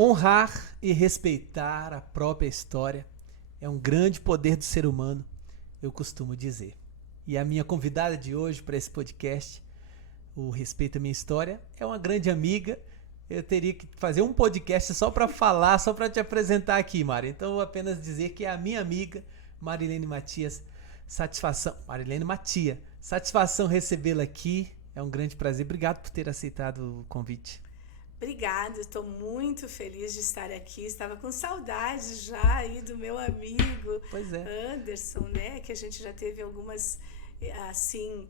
Honrar e respeitar a própria história é um grande poder do ser humano, eu costumo dizer. E a minha convidada de hoje para esse podcast, o Respeita a Minha História, é uma grande amiga. Eu teria que fazer um podcast só para falar, só para te apresentar aqui, Mari. Então eu vou apenas dizer que é a minha amiga, Marilene Matias. Marilene Matia. Satisfação recebê-la aqui. É um grande prazer. Obrigado por ter aceitado o convite. Obrigada, estou muito feliz de estar aqui. Estava com saudade já aí do meu amigo Anderson, né? Que a gente já teve algumas, assim,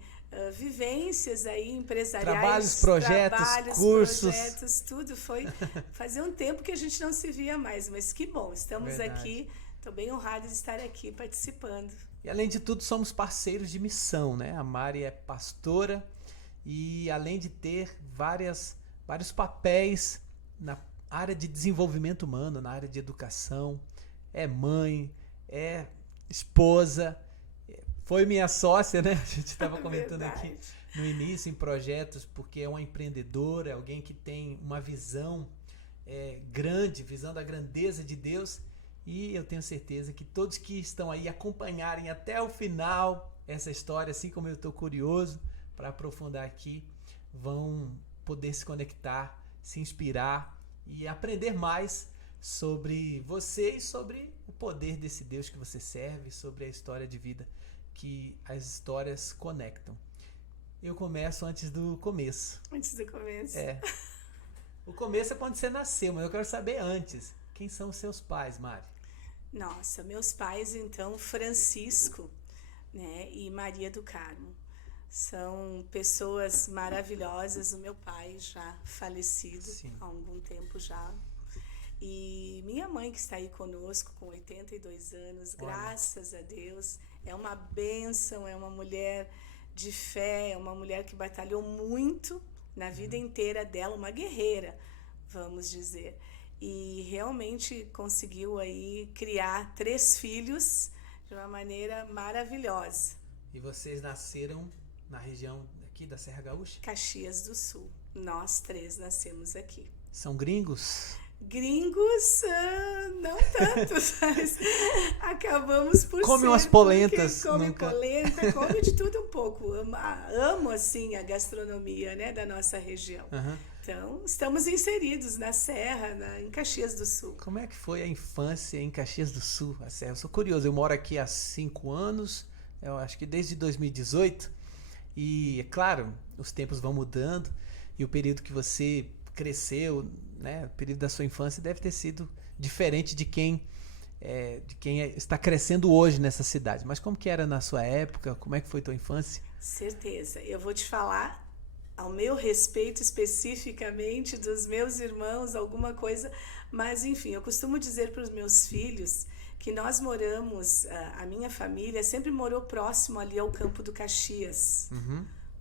vivências aí empresariais. Trabalhos, cursos. Tudo foi. Fazia um tempo que a gente não se via mais, mas que bom, estamos aqui. Estou bem honrada de estar aqui participando. E além de tudo, somos parceiros de missão, né? A Mari é pastora e além de ter vários papéis na área de desenvolvimento humano, na área de educação, é mãe, é esposa, foi minha sócia, né? A gente estava comentando aqui no início em projetos, porque é uma empreendedora, alguém que tem uma visão grande, visão da grandeza de Deus, e eu tenho certeza que todos que estão aí acompanharem até o final essa história, assim como eu estou curioso para aprofundar aqui, vão poder se conectar, se inspirar e aprender mais sobre você e sobre o poder desse Deus que você serve, sobre a história de vida que as histórias conectam. Eu começo antes do começo. Antes do começo? O começo é quando você nasceu, mas eu quero saber antes. Quem são os seus pais, Mari? Nossa, meus pais, então, Francisco, né, e Maria do Carmo. São pessoas maravilhosas. O meu pai já falecido há algum tempo já. E minha mãe que está aí conosco com 82 anos, graças a Deus. É uma bênção, é uma mulher de fé, é uma mulher que batalhou muito na vida inteira dela, uma guerreira, vamos dizer. E realmente conseguiu aí criar 3 filhos de uma maneira maravilhosa. E vocês nasceram na região aqui da Serra Gaúcha? Caxias do Sul. Nós 3 nascemos aqui. São gringos? Gringos, não tantos, mas acabamos por come ser. Umas polentas. Come polenta, come de tudo um pouco. Amo, assim, a gastronomia, né, da nossa região. Então, estamos inseridos na Serra, em Caxias do Sul. Como é que foi a infância em Caxias do Sul, a Serra? Eu sou curioso, eu moro aqui há 5 anos, eu acho que desde 2018, e, é claro, os tempos vão mudando, e o período que você cresceu, né, o período da sua infância deve ter sido diferente de quem está crescendo hoje nessa cidade. Mas como que era na sua época? Como é que foi tua infância? Certeza. Eu vou te falar ao meu respeito especificamente dos meus irmãos, alguma coisa, mas enfim, eu costumo dizer para os meus filhos que nós moramos, a minha família sempre morou próximo ali ao Campo do Caxias,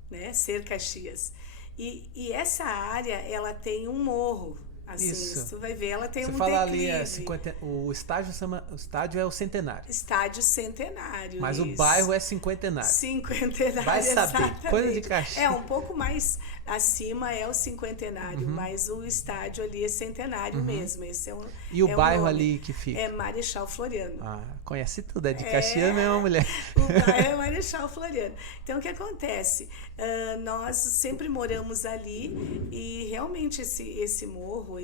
né, Ser Caxias. E essa área, ela tem um morro, assim, tu vai ver, ela tem um declive. Você fala ali, o estádio é o Centenário. Estádio Centenário, mas isso. O bairro é Cinquentenário. Cinquentenário, vai saber, exatamente. Coisa de Caxias. Um pouco mais acima é o Cinquentenário, mas o estádio ali é Centenário mesmo. Esse e o bairro ali que fica? É Marechal Floriano. Conhece tudo, é de Caxias mesmo, mulher. O bairro é Marechal Floriano. Então, o que acontece? Nós sempre moramos ali e realmente esse morro,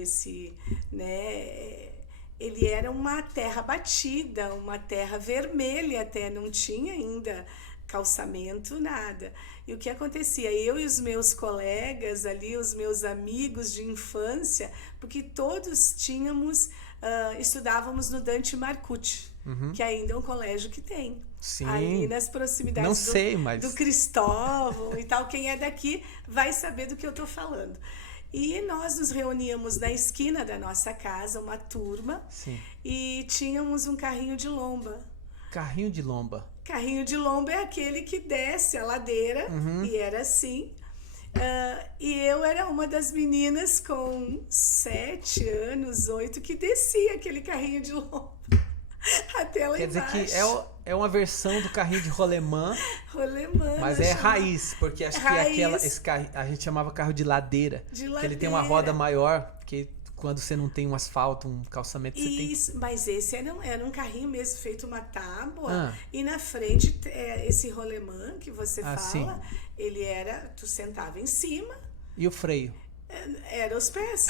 né, ele era uma terra batida, uma terra vermelha até, não tinha ainda calçamento, nada. E o que acontecia? Eu e os meus colegas ali, os meus amigos de infância, porque todos estudávamos no Dante Marcucci, que ainda é um colégio que tem. Sim. Ali nas proximidades do Cristóvão e tal. Quem é daqui vai saber do que eu estou falando. E nós nos reuníamos na esquina da nossa casa, uma turma, e tínhamos um carrinho de lomba. Carrinho de lomba? Carrinho de lomba é aquele que desce a ladeira, e era assim. E eu era uma das meninas com 7 anos, 8, que descia aquele carrinho de lomba até lá embaixo. Quer dizer que é uma versão do carrinho de rolemã. Rolemã. Mas é raiz, porque acho que esse carro, a gente chamava carro de ladeira. Que ele tem uma roda maior, que quando você não tem um asfalto, um calçamento, você tem... Mas esse era um carrinho mesmo, feito uma tábua. Ah. E na frente, esse rolemã que você fala, sim. ele era... Tu sentava em cima. E o freio? Era os pés.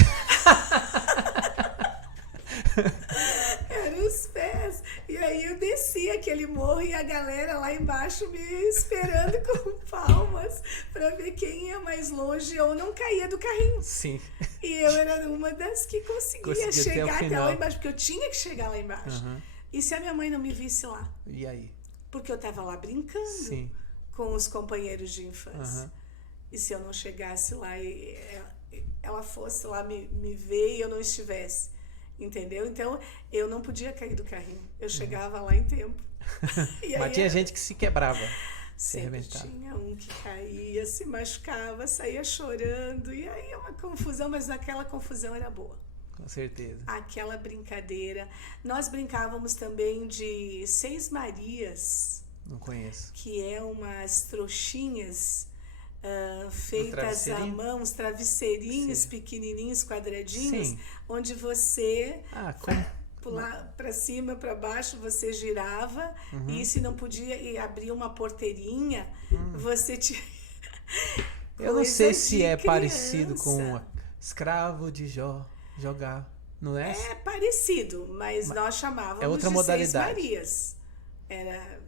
Era os pés. E aí eu desci aquele morro e a galera lá embaixo me esperando com palmas para ver quem ia mais longe ou não caía do carrinho. Sim. E eu era uma das que conseguia chegar até lá embaixo, porque eu tinha que chegar lá embaixo. Uhum. E se a minha mãe não me visse lá? E aí? Porque eu estava lá brincando Sim. com os companheiros de infância. Uhum. E se eu não chegasse lá e ela fosse lá me ver e eu não estivesse? Entendeu? Então, eu não podia cair do carrinho. Eu chegava lá em tempo. E mas tinha gente que se quebrava. Sempre tinha um que caía, se machucava, saía chorando. E aí é uma confusão, mas aquela confusão era boa. Com certeza. Aquela brincadeira. Nós brincávamos também de Seis Marias. Não conheço. Que é umas trouxinhas... feitas à mão, uns travesseirinhos pequenininhos, quadradinhos, sim. onde você pular para cima, para baixo, você girava e se não podia e abria uma porteirinha, você tinha... Eu não sei se é parecido com escravo de Jó, jogar, não é? É parecido, mas nós chamávamos outra de modalidade. Seis Marias. Era...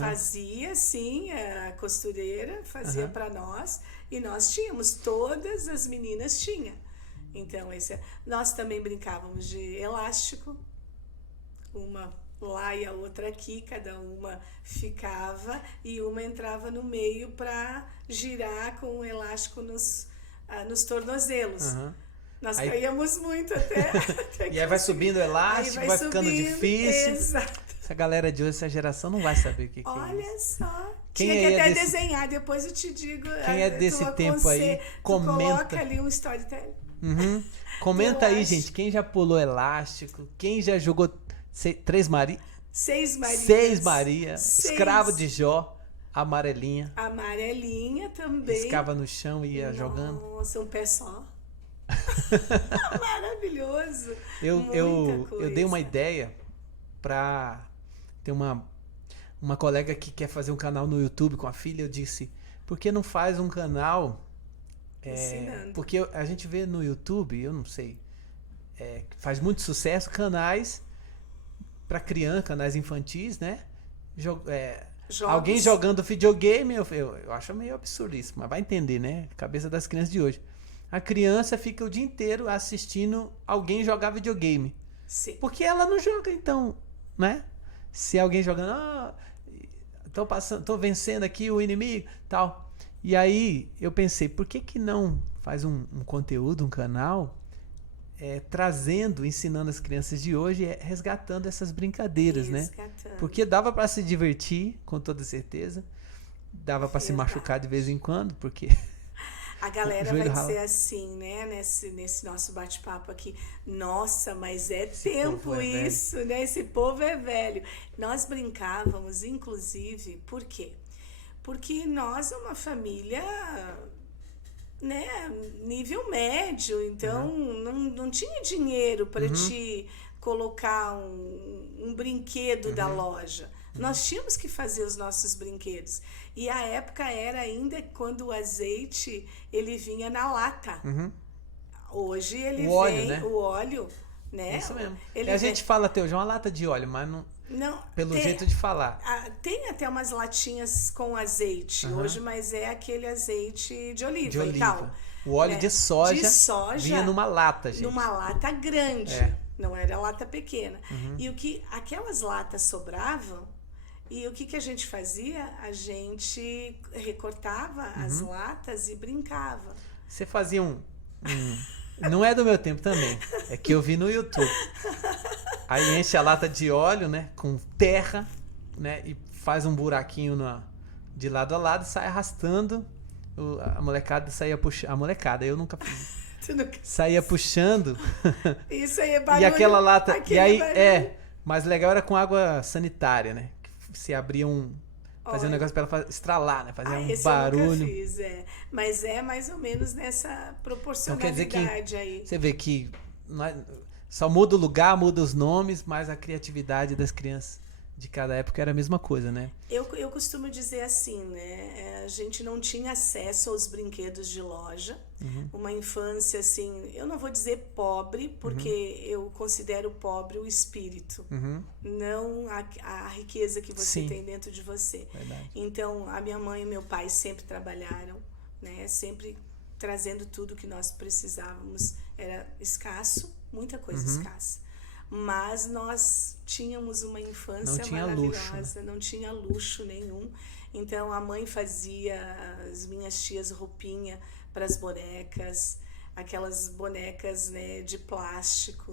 Fazia, sim, a costureira fazia para nós e nós tínhamos, todas as meninas tinham. Então, nós também brincávamos de elástico, uma lá e a outra aqui, cada uma ficava e uma entrava no meio para girar com o elástico nos tornozelos. Nós caíamos muito até e aí vai subindo o elástico, vai ficando difícil. Exato. Essa galera de hoje, essa geração, não vai saber o que é isso. Olha só. Quem tinha que até desenhar, depois eu te digo. Quem é desse tempo aí, comenta. Coloca ali um storytelling. Comenta aí, gente, quem já pulou elástico, quem já jogou Seis Marias. Seis Marias. Escravo de Jó, amarelinha. Amarelinha também. Ficava no chão e ia jogando. Nossa, um pé só. Maravilhoso. Eu dei uma ideia pra ter uma colega que quer fazer um canal no YouTube com a filha. Eu disse, por que não faz um canal porque a gente vê no YouTube, eu não sei, faz muito sucesso canais para criança, canais infantis, né? Alguém jogando videogame, eu acho meio absurdo isso, mas vai entender, né? Cabeça das crianças de hoje. A criança fica o dia inteiro assistindo alguém jogar videogame. Sim. Porque ela não joga, então, né? Se alguém jogando, tô vencendo aqui o inimigo, tal. E aí eu pensei, por que não faz um conteúdo, um canal, trazendo, ensinando as crianças de hoje, resgatando essas brincadeiras, né? Porque dava para se divertir, com toda certeza. Dava para se machucar de vez em quando, porque... A galera vai dizer assim, né, nesse nosso bate-papo aqui, nossa, mas tempo isso, né? Esse povo é velho. Nós brincávamos, inclusive, por quê? Porque nós é uma família, né, nível médio, então não tinha dinheiro para te colocar um brinquedo da loja. Nós tínhamos que fazer os nossos brinquedos. E a época era ainda quando o azeite ele vinha na lata. Hoje ele vem óleo, né? o óleo, né? Isso mesmo. A gente fala até hoje uma lata de óleo, mas não pelo jeito de falar. Tem até umas latinhas com azeite hoje, mas é aquele azeite de oliva e tal. O óleo de soja vinha numa lata, gente. Numa lata grande. Não era lata pequena. E aquelas latas sobravam. E o que a gente fazia? A gente recortava as latas e brincava. Você fazia não é do meu tempo também. É que eu vi no YouTube. Aí enche a lata de óleo, né? Com terra, né? E faz um buraquinho de lado a lado e sai arrastando. A molecada saía puxando. A molecada, eu nunca fiz. Saía puxando. Isso aí é barulho. E aquela lata. E aí, mais legal era com água sanitária, né? Se abria Fazer um negócio pra ela estralar, né? Fazer um esse barulho. eu nunca fiz, mas é mais ou menos nessa proporcionalidade então, quer dizer que aí. Você vê que só muda o lugar, muda os nomes, mas a criatividade das crianças de cada época era a mesma coisa, né? Eu costumo dizer assim, né? A gente não tinha acesso aos brinquedos de loja. Uma infância, assim, eu não vou dizer pobre, porque eu considero pobre o espírito, não a riqueza que você Sim. tem dentro de você. Verdade. Então, a minha mãe e meu pai sempre trabalharam, né? Sempre trazendo tudo que nós precisávamos. Era escasso, muita coisa escassa. Mas nós tínhamos uma infância maravilhosa, luxo, né? Não tinha luxo nenhum. Então a mãe fazia, as minhas tias, roupinha para as bonecas, aquelas bonecas, né, de plástico.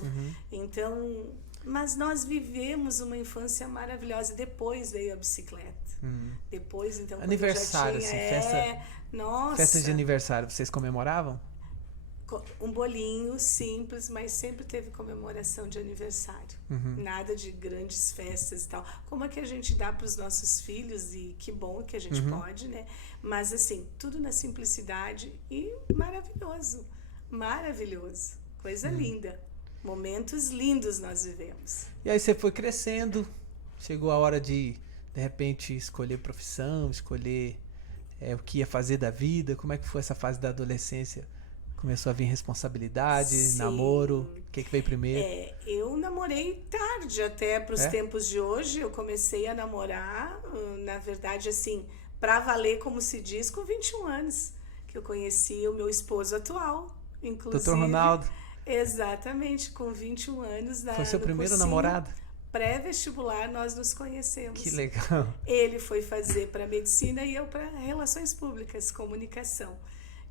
Então, mas nós vivemos uma infância maravilhosa. Depois veio a bicicleta. Depois, então, aniversário, quando eu já tinha, assim, festa de aniversário, vocês comemoravam? Um bolinho simples, mas sempre teve comemoração de aniversário. Nada de grandes festas e tal. Como é que a gente dá para os nossos filhos, e que bom que a gente pode, né? Mas assim, tudo na simplicidade e maravilhoso. Maravilhoso. Coisa linda. Momentos lindos nós vivemos. E aí você foi crescendo, chegou a hora de repente, escolher profissão, escolher o que ia fazer da vida. Como é que foi essa fase da adolescência? Começou a vir responsabilidade, Sim. Namoro? O que veio primeiro? Eu namorei tarde, até para os tempos de hoje. Eu comecei a namorar, na verdade, assim, para valer, como se diz, com 21 anos. Que eu conheci o meu esposo atual, inclusive. Dr. Ronaldo. Exatamente, com 21 anos. Foi seu primeiro namorado? Pré-vestibular, nós nos conhecemos. Que legal. Ele foi fazer para medicina e eu para relações públicas, comunicação.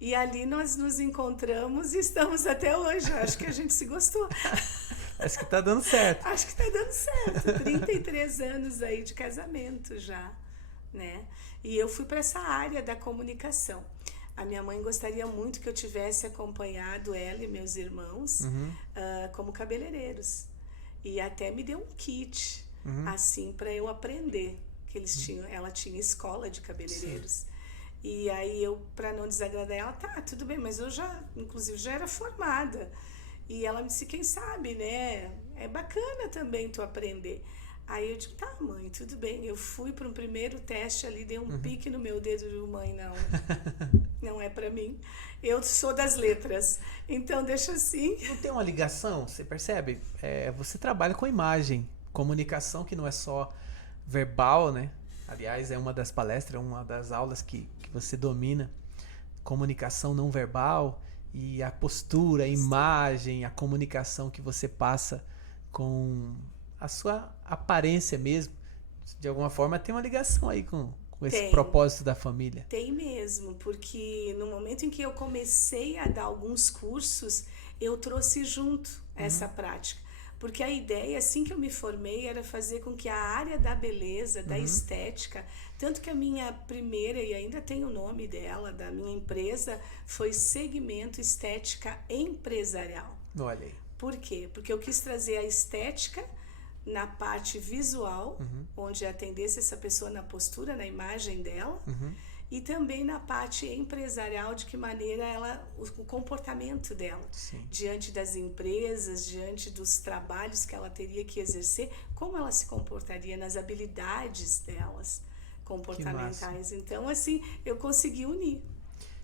E ali nós nos encontramos e estamos até hoje. Acho que a gente se gostou. Acho que tá dando certo. Acho que tá dando certo. 33 anos aí de casamento já, né? E eu fui para essa área da comunicação. A minha mãe gostaria muito que eu tivesse acompanhado ela e meus irmãos como cabeleireiros. E até me deu um kit, assim, para eu aprender. Que eles tinham, ela tinha escola de cabeleireiros. Sim. E aí eu, para não desagradar ela, tá, tudo bem, mas eu já, inclusive, já era formada. E ela me disse, quem sabe, né? É bacana também tu aprender. Aí eu digo, tá, mãe, tudo bem. Eu fui para um primeiro teste ali, dei um pique no meu dedo e digo, mãe, não, não é para mim. Eu sou das letras, então deixa assim. Não tem uma ligação, você percebe? Você trabalha com imagem, comunicação que não é só verbal, né? Aliás, é uma das palestras, uma das aulas que você domina, comunicação não verbal, e a postura, a imagem, a comunicação que você passa com a sua aparência mesmo, de alguma forma tem uma ligação aí com esse propósito da família. Tem mesmo, porque no momento em que eu comecei a dar alguns cursos, eu trouxe junto essa prática. Porque a ideia, assim que eu me formei, era fazer com que a área da beleza, da estética, tanto que a minha primeira, e ainda tem o nome dela, da minha empresa, foi Segmento Estética Empresarial. Olha aí. Por quê? Porque eu quis trazer a estética na parte visual, onde atendesse essa pessoa na postura, na imagem dela, e também na parte empresarial, de que maneira o comportamento dela, Sim. diante das empresas, diante dos trabalhos que ela teria que exercer, como ela se comportaria nas habilidades delas comportamentais. Então, assim, eu consegui unir.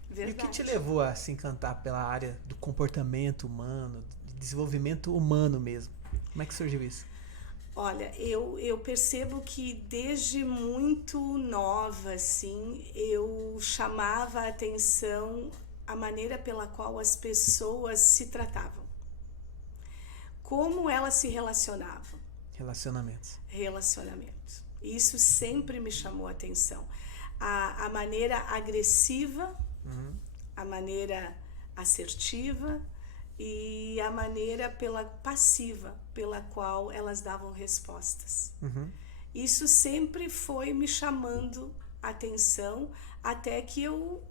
Verdade. E o que te levou a se encantar pela área do comportamento humano, de desenvolvimento humano mesmo? Como é que surgiu isso? Olha, eu percebo que desde muito nova, assim, eu chamava a atenção a maneira pela qual as pessoas se tratavam. Como elas se relacionavam. Relacionamentos. Isso sempre me chamou a atenção. A maneira agressiva, a maneira assertiva e a maneira passiva pela qual elas davam respostas. Isso sempre foi me chamando a atenção, até que eu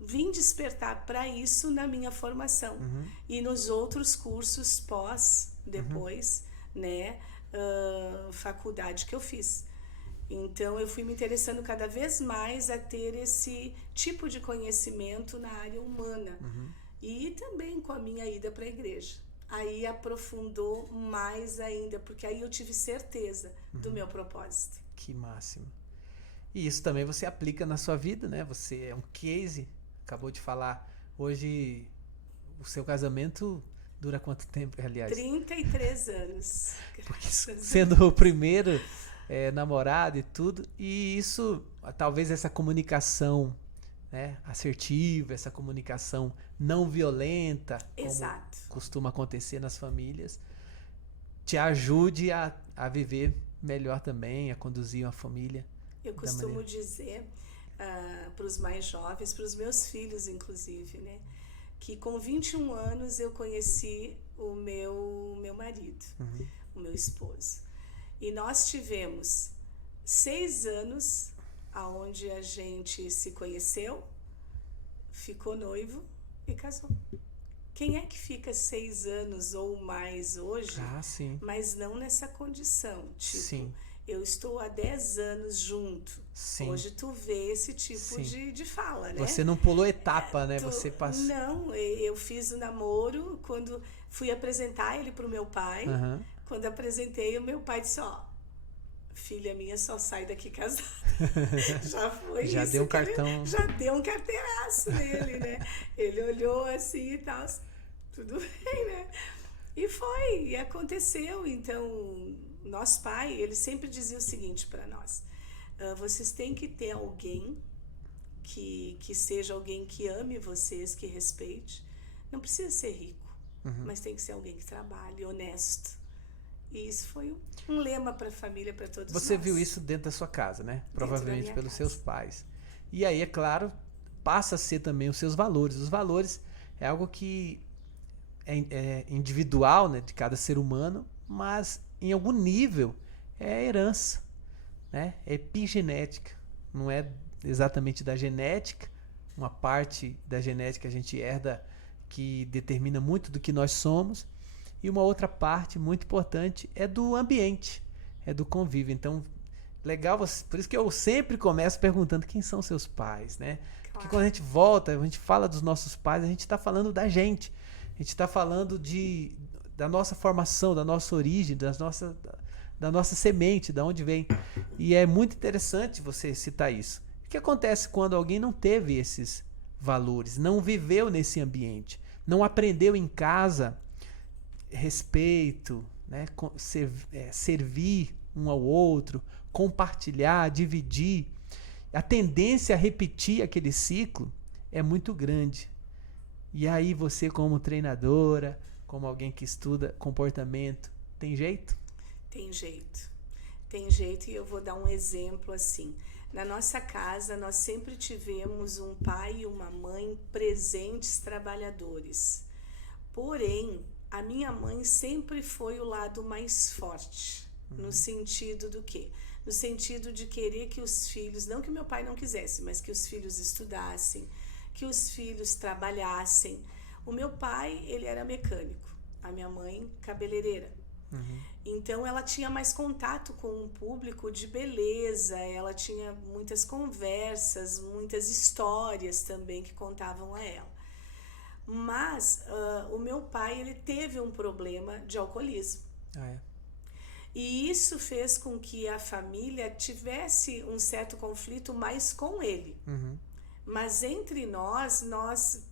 vim despertar para isso na minha formação e nos outros cursos depois, né, faculdade que eu fiz. Então, eu fui me interessando cada vez mais a ter esse tipo de conhecimento na área humana. E também com a minha ida para a igreja. Aí aprofundou mais ainda, porque aí eu tive certeza do meu propósito. Que máximo. E isso também você aplica na sua vida, né? Você é um case, acabou de falar. Hoje, o seu casamento dura quanto tempo, aliás? 33 anos. Porque sendo o primeiro namorado e tudo. E isso, talvez essa comunicação, né, assertiva, essa comunicação não violenta, Exato. como costuma acontecer nas famílias, te ajude a viver melhor também, a conduzir uma família. Eu costumo dizer para os mais jovens, para os meus filhos inclusive, né, que com 21 anos eu conheci o meu marido, o meu esposo. E nós tivemos 6 anos aonde a gente se conheceu, ficou noivo e casou. Quem é que fica 6 anos ou mais hoje, sim. mas não nessa condição? Tipo, sim. Eu estou há 10 anos junto. Sim. Hoje tu vê esse tipo de fala, né? Você não pulou etapa, né? Você passou... Não, eu fiz o namoro quando fui apresentar ele para o meu pai. Quando apresentei, o meu pai disse, filha minha só sai daqui casada. Já foi já isso. Deu um cartão. Já deu um carteiraço nele, né? Ele olhou assim e tal. Tudo bem, né? E foi, e aconteceu. Então, nosso pai, ele sempre dizia o seguinte para nós. Vocês têm que ter alguém que seja alguém que ame vocês, que respeite. Não precisa ser rico, mas tem que ser alguém que trabalhe, honesto. E isso foi um lema para a família, para todos nós. Você viu isso dentro da sua casa, né? Provavelmente pelos seus pais. E aí, é claro, passa a ser também os seus valores. Os valores é algo que é individual, né, de cada ser humano, mas em algum nível é herança, né? É epigenética. Não é exatamente da genética. Uma parte da genética a gente herda que determina muito do que nós somos. E uma outra parte muito importante é do ambiente, é do convívio. Então, legal, por isso que eu sempre começo perguntando quem são seus pais, né? Claro. Porque quando a gente volta, a gente fala dos nossos pais, a gente está falando da gente. A gente está falando da nossa formação, da nossa origem, da nossa semente, da onde vem. E é muito interessante você citar isso. O que acontece quando alguém não teve esses valores, não viveu nesse ambiente, não aprendeu em casa respeito, né? Servir um ao outro, compartilhar, dividir. A tendência a repetir aquele ciclo é muito grande. E aí você, como treinadora, como alguém que estuda comportamento, tem jeito? Tem jeito. Tem jeito, e eu vou dar um exemplo assim. Na nossa casa, nós sempre tivemos um pai e uma mãe presentes, trabalhadores. Porém, a minha mãe sempre foi o lado mais forte, no sentido do quê? No sentido de querer que os filhos, não que meu pai não quisesse, mas que os filhos estudassem, que os filhos trabalhassem. O meu pai, ele era mecânico, a minha mãe, cabeleireira. Então, ela tinha mais contato com o público de beleza, ela tinha muitas conversas, muitas histórias também que contavam a ela. Mas o meu pai, ele teve um problema de alcoolismo. E isso fez com que a família tivesse um certo conflito mais com ele. Mas entre nós,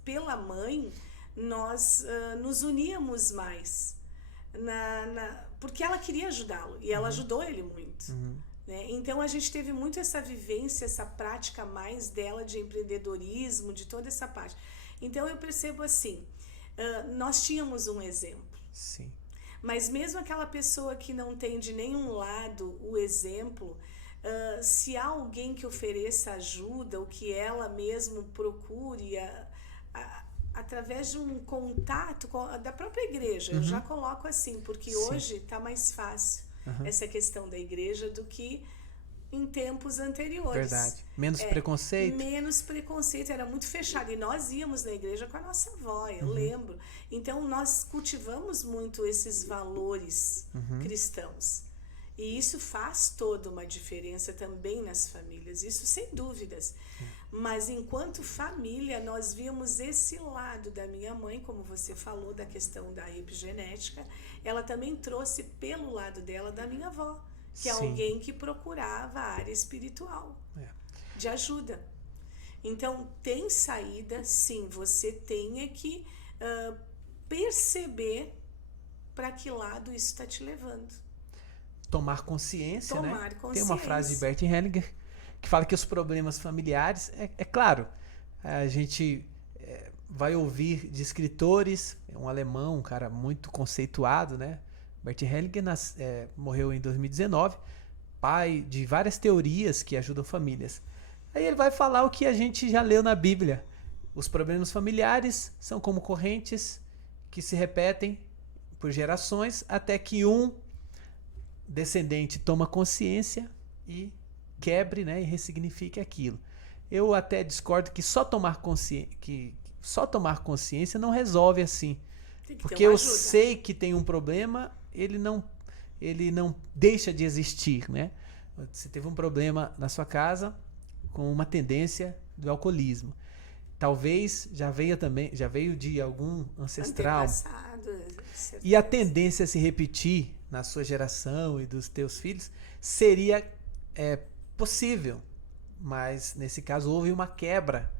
pela mãe, nós nos uníamos mais. Porque ela queria ajudá-lo e ela ajudou ele muito. Né? Então a gente teve muito essa vivência, essa prática mais dela de empreendedorismo, de toda essa parte. Então eu percebo assim, nós tínhamos um exemplo. Sim. Mas mesmo aquela pessoa que não tem de nenhum lado o exemplo, se há alguém que ofereça ajuda, ou que ela mesmo procure através de um contato da própria igreja, eu já coloco assim, porque hoje está mais fácil essa questão da igreja do que em tempos anteriores. Verdade. Menos preconceito. Menos preconceito, era muito fechado. E nós íamos na igreja com a nossa avó, eu lembro. Então, nós cultivamos muito esses valores cristãos. E isso faz toda uma diferença também nas famílias, isso sem dúvidas. Mas enquanto família, nós vimos esse lado da minha mãe, como você falou, da questão da epigenética, ela também trouxe pelo lado dela da minha avó, que é alguém que procurava a área espiritual, de ajuda. Então, tem saída, sim, você tem que perceber para que lado isso está te levando. Tomar consciência, Tomar né? consciência. Tem uma frase de Bert Hellinger que fala que os problemas familiares, é claro, a gente vai ouvir de escritores, um alemão, um cara muito conceituado, né? Bert Hellinger morreu em 2019, pai de várias teorias que ajudam famílias. Aí ele vai falar o que a gente já leu na Bíblia. Os problemas familiares são como correntes que se repetem por gerações até que um descendente toma consciência e quebre, né, e ressignifique aquilo. Eu até discordo que só tomar consciência não resolve assim. Porque eu sei que tem um problema, ele não deixa de existir, né? Você teve um problema na sua casa com uma tendência do alcoolismo. Talvez já veio de algum ancestral. E a tendência a se repetir na sua geração e dos teus filhos seria possível. Mas, nesse caso, houve uma quebra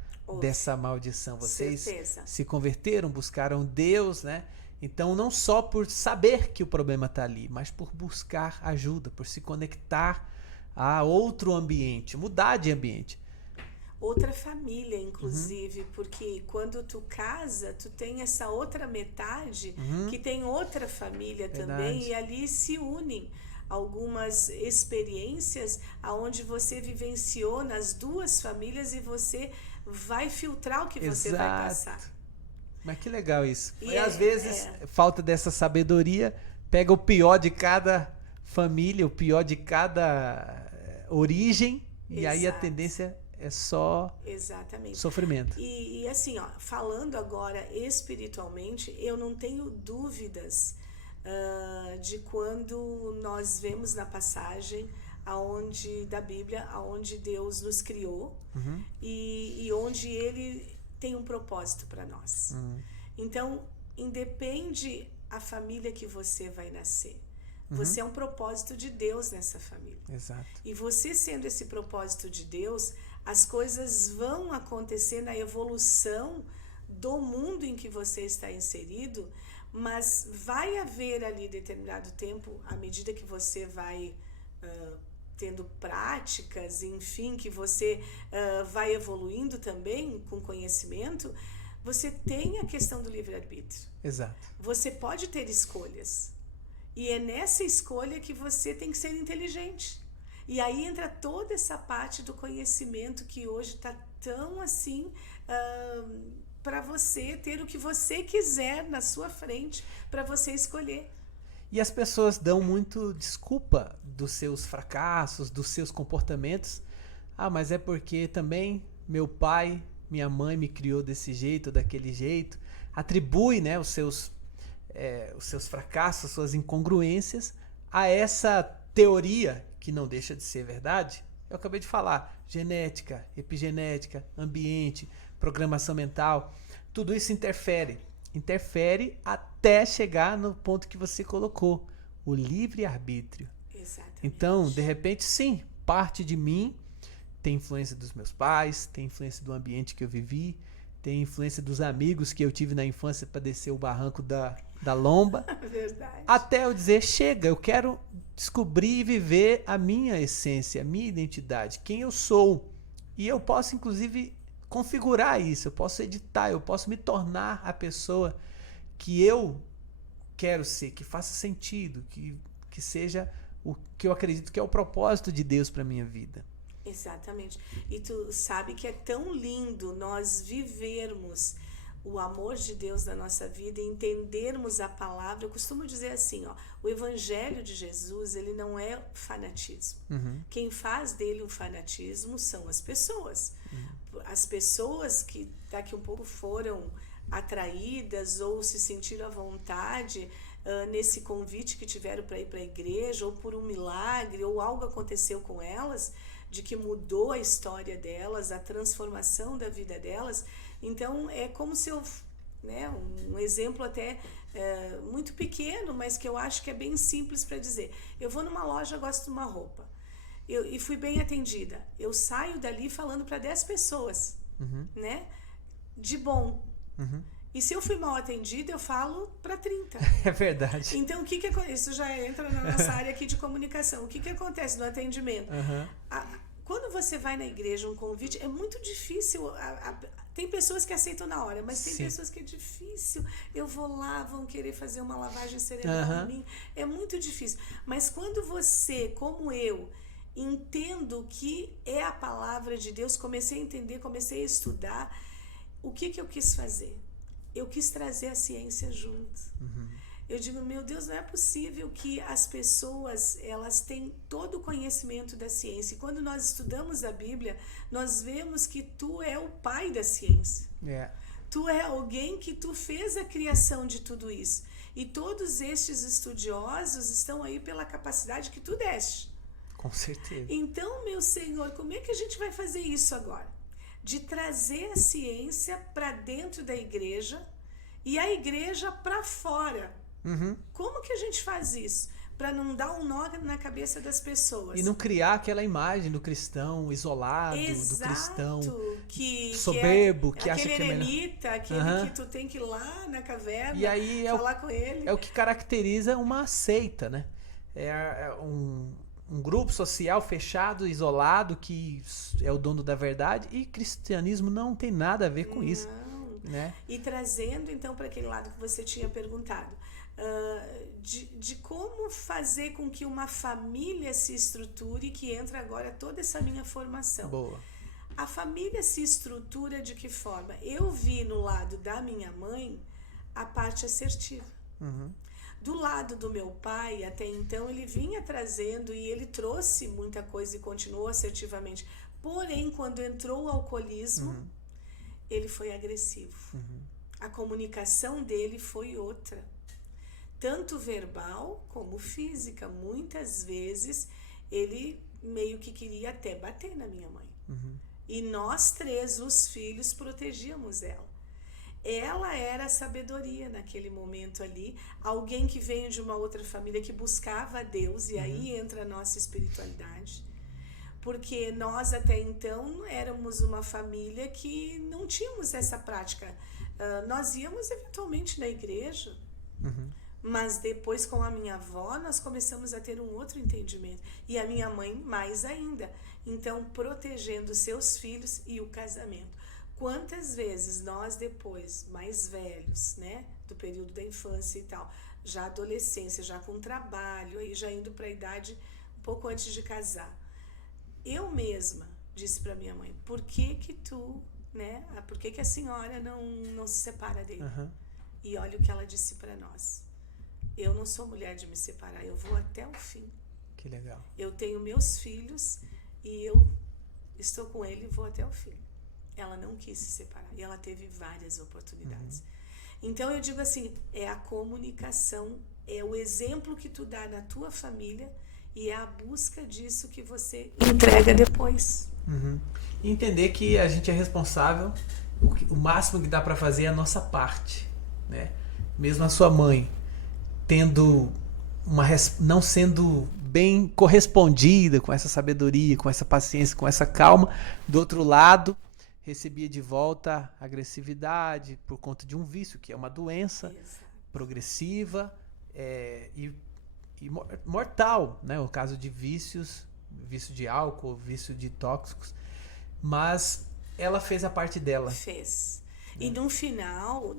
dessa maldição. Vocês se converteram, buscaram Deus, né? Então, não só por saber que o problema está ali, mas por buscar ajuda, por se conectar a outro ambiente, mudar de ambiente. Outra família, inclusive, porque quando tu casa, tu tem essa outra metade que tem outra família também, e ali se unem algumas experiências aonde você vivenciou nas duas famílias e você vai filtrar o que você vai passar. Mas que legal isso. E às vezes, falta dessa sabedoria, pega o pior de cada família, o pior de cada origem, e aí a tendência é só sofrimento. E assim, falando agora espiritualmente, eu não tenho dúvidas de quando nós vemos na passagem da Bíblia, aonde Deus nos criou e onde Ele tem um propósito para nós. Então, independe a família que você vai nascer. Você é um propósito de Deus nessa família. Exato. E você sendo esse propósito de Deus, as coisas vão acontecer na evolução do mundo em que você está inserido, mas vai haver ali determinado tempo, à medida que você vai tendo práticas, enfim, que você vai evoluindo também com conhecimento, você tem a questão do livre-arbítrio. Exato. Você pode ter escolhas. E é nessa escolha que você tem que ser inteligente. E aí entra toda essa parte do conhecimento que hoje está tão assim para você ter o que você quiser na sua frente para você escolher. E as pessoas dão muito desculpa dos seus fracassos, dos seus comportamentos. Mas é porque também meu pai, minha mãe me criou desse jeito, daquele jeito. Atribui, né, os seus fracassos, suas incongruências a essa teoria que não deixa de ser verdade. Eu acabei de falar, genética, epigenética, ambiente, programação mental, tudo isso interfere até chegar no ponto que você colocou, o livre-arbítrio. Exatamente. Então, de repente, sim, parte de mim tem influência dos meus pais, tem influência do ambiente que eu vivi, tem influência dos amigos que eu tive na infância para descer o barranco da lomba. Verdade. Até eu dizer, chega, eu quero descobrir e viver a minha essência, a minha identidade, quem eu sou. E eu posso, inclusive, configurar isso, eu posso editar, eu posso me tornar a pessoa que eu quero ser, que faça sentido, que seja o que eu acredito que é o propósito de Deus para minha vida. Exatamente. E tu sabe que é tão lindo nós vivermos o amor de Deus na nossa vida e entendermos a palavra. Eu costumo dizer assim, o evangelho de Jesus, ele não é fanatismo. Quem faz dele um fanatismo são as pessoas. As pessoas que daqui um pouco foram atraídas ou se sentiram à vontade nesse convite que tiveram para ir para a igreja, ou por um milagre, ou algo aconteceu com elas, de que mudou a história delas, a transformação da vida delas. Então, é como se eu, né, um exemplo até muito pequeno, mas que eu acho que é bem simples para dizer. Eu vou numa loja, gosto de uma roupa, e fui bem atendida. Eu saio dali falando para 10 pessoas, né, de bom. E se eu fui mal atendida, eu falo para 30. É verdade. Então, o que isso já entra na nossa área aqui de comunicação. O que acontece no atendimento? Quando você vai na igreja, um convite, é muito difícil. Tem pessoas que aceitam na hora, mas tem pessoas que é difícil. Eu vou lá, vão querer fazer uma lavagem cerebral em mim. É muito difícil. Mas quando você, como eu, entendo que é a palavra de Deus, comecei a entender, comecei a estudar, o que eu quis fazer? Eu quis trazer a ciência junto. Eu digo, meu Deus, não é possível que as pessoas, elas têm todo o conhecimento da ciência. E quando nós estudamos a Bíblia, nós vemos que tu é o pai da ciência. Tu é alguém que tu fez a criação de tudo isso. E todos estes estudiosos estão aí pela capacidade que tu deste. Com certeza. Então, meu Senhor, como é que a gente vai fazer isso agora? De trazer a ciência para dentro da igreja e a igreja para fora. Como que a gente faz isso? Para não dar um nó na cabeça das pessoas. E não criar aquela imagem do cristão isolado, do cristão soberbo, que acha que é melhor. Aquele eremita, aquele que tu tem que ir lá na caverna e aí falar com ele. É o que caracteriza uma seita, né? É um grupo social fechado, isolado, que é o dono da verdade, e cristianismo não tem nada a ver com isso. Né? E trazendo então para aquele lado que você tinha perguntado, de como fazer com que uma família se estruture, que entra agora toda essa minha formação. Boa. A família se estrutura de que forma? Eu vi no lado da minha mãe a parte assertiva. Do lado do meu pai, até então, ele vinha trazendo e ele trouxe muita coisa e continuou assertivamente. Porém, quando entrou o alcoolismo, ele foi agressivo. A comunicação dele foi outra. Tanto verbal como física. Muitas vezes, ele meio que queria até bater na minha mãe. E nós três, os filhos, protegíamos ela. Ela era a sabedoria naquele momento ali, alguém que veio de uma outra família que buscava a Deus, e aí entra a nossa espiritualidade, porque nós até então éramos uma família que não tínhamos essa prática. Nós íamos eventualmente na igreja, mas depois com a minha avó nós começamos a ter um outro entendimento, e a minha mãe mais ainda, então protegendo seus filhos e o casamento. Quantas vezes nós depois, mais velhos, né, do período da infância e tal, já adolescência, já com trabalho, aí já indo para a idade um pouco antes de casar, eu mesma disse para minha mãe, por que tu, né, por que a senhora não se separa dele? E olha o que ela disse para nós, eu não sou mulher de me separar, eu vou até o fim. Que legal. Eu tenho meus filhos e eu estou com ele e vou até o fim. Ela não quis se separar e ela teve várias oportunidades. Então eu digo assim, é a comunicação, é o exemplo que tu dá na tua família e é a busca disso que você entrega depois. E entender que a gente é responsável, o máximo que dá para fazer é a nossa parte, né? Mesmo a sua mãe tendo não sendo bem correspondida com essa sabedoria, com essa paciência, com essa calma, do outro lado recebia de volta agressividade por conta de um vício, que é uma doença progressiva e mortal, né? O caso de vícios, vício de álcool, vício de tóxicos. Mas ela fez a parte dela. Fez. E no final,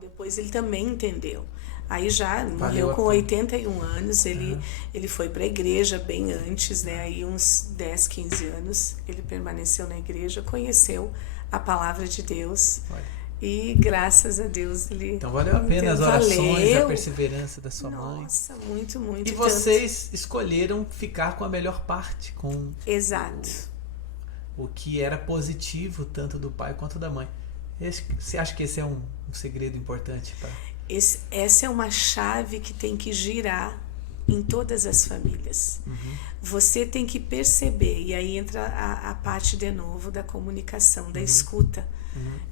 depois ele também entendeu. Aí já morreu com 81 anos, ele foi para a igreja bem antes, né? Aí uns 10, 15 anos ele permaneceu na igreja, conheceu a palavra de Deus. Olha. E graças a Deus ele... Então valeu a pena as orações, a perseverança da sua mãe. Nossa, muito, muito. E vocês escolheram ficar com a melhor parte, com Exato. O que era positivo, tanto do pai quanto da mãe. Você acha que esse é um segredo importante para... Essa é uma chave que tem que girar em todas as famílias. Você tem que perceber, e aí entra a parte de novo da comunicação, da escuta,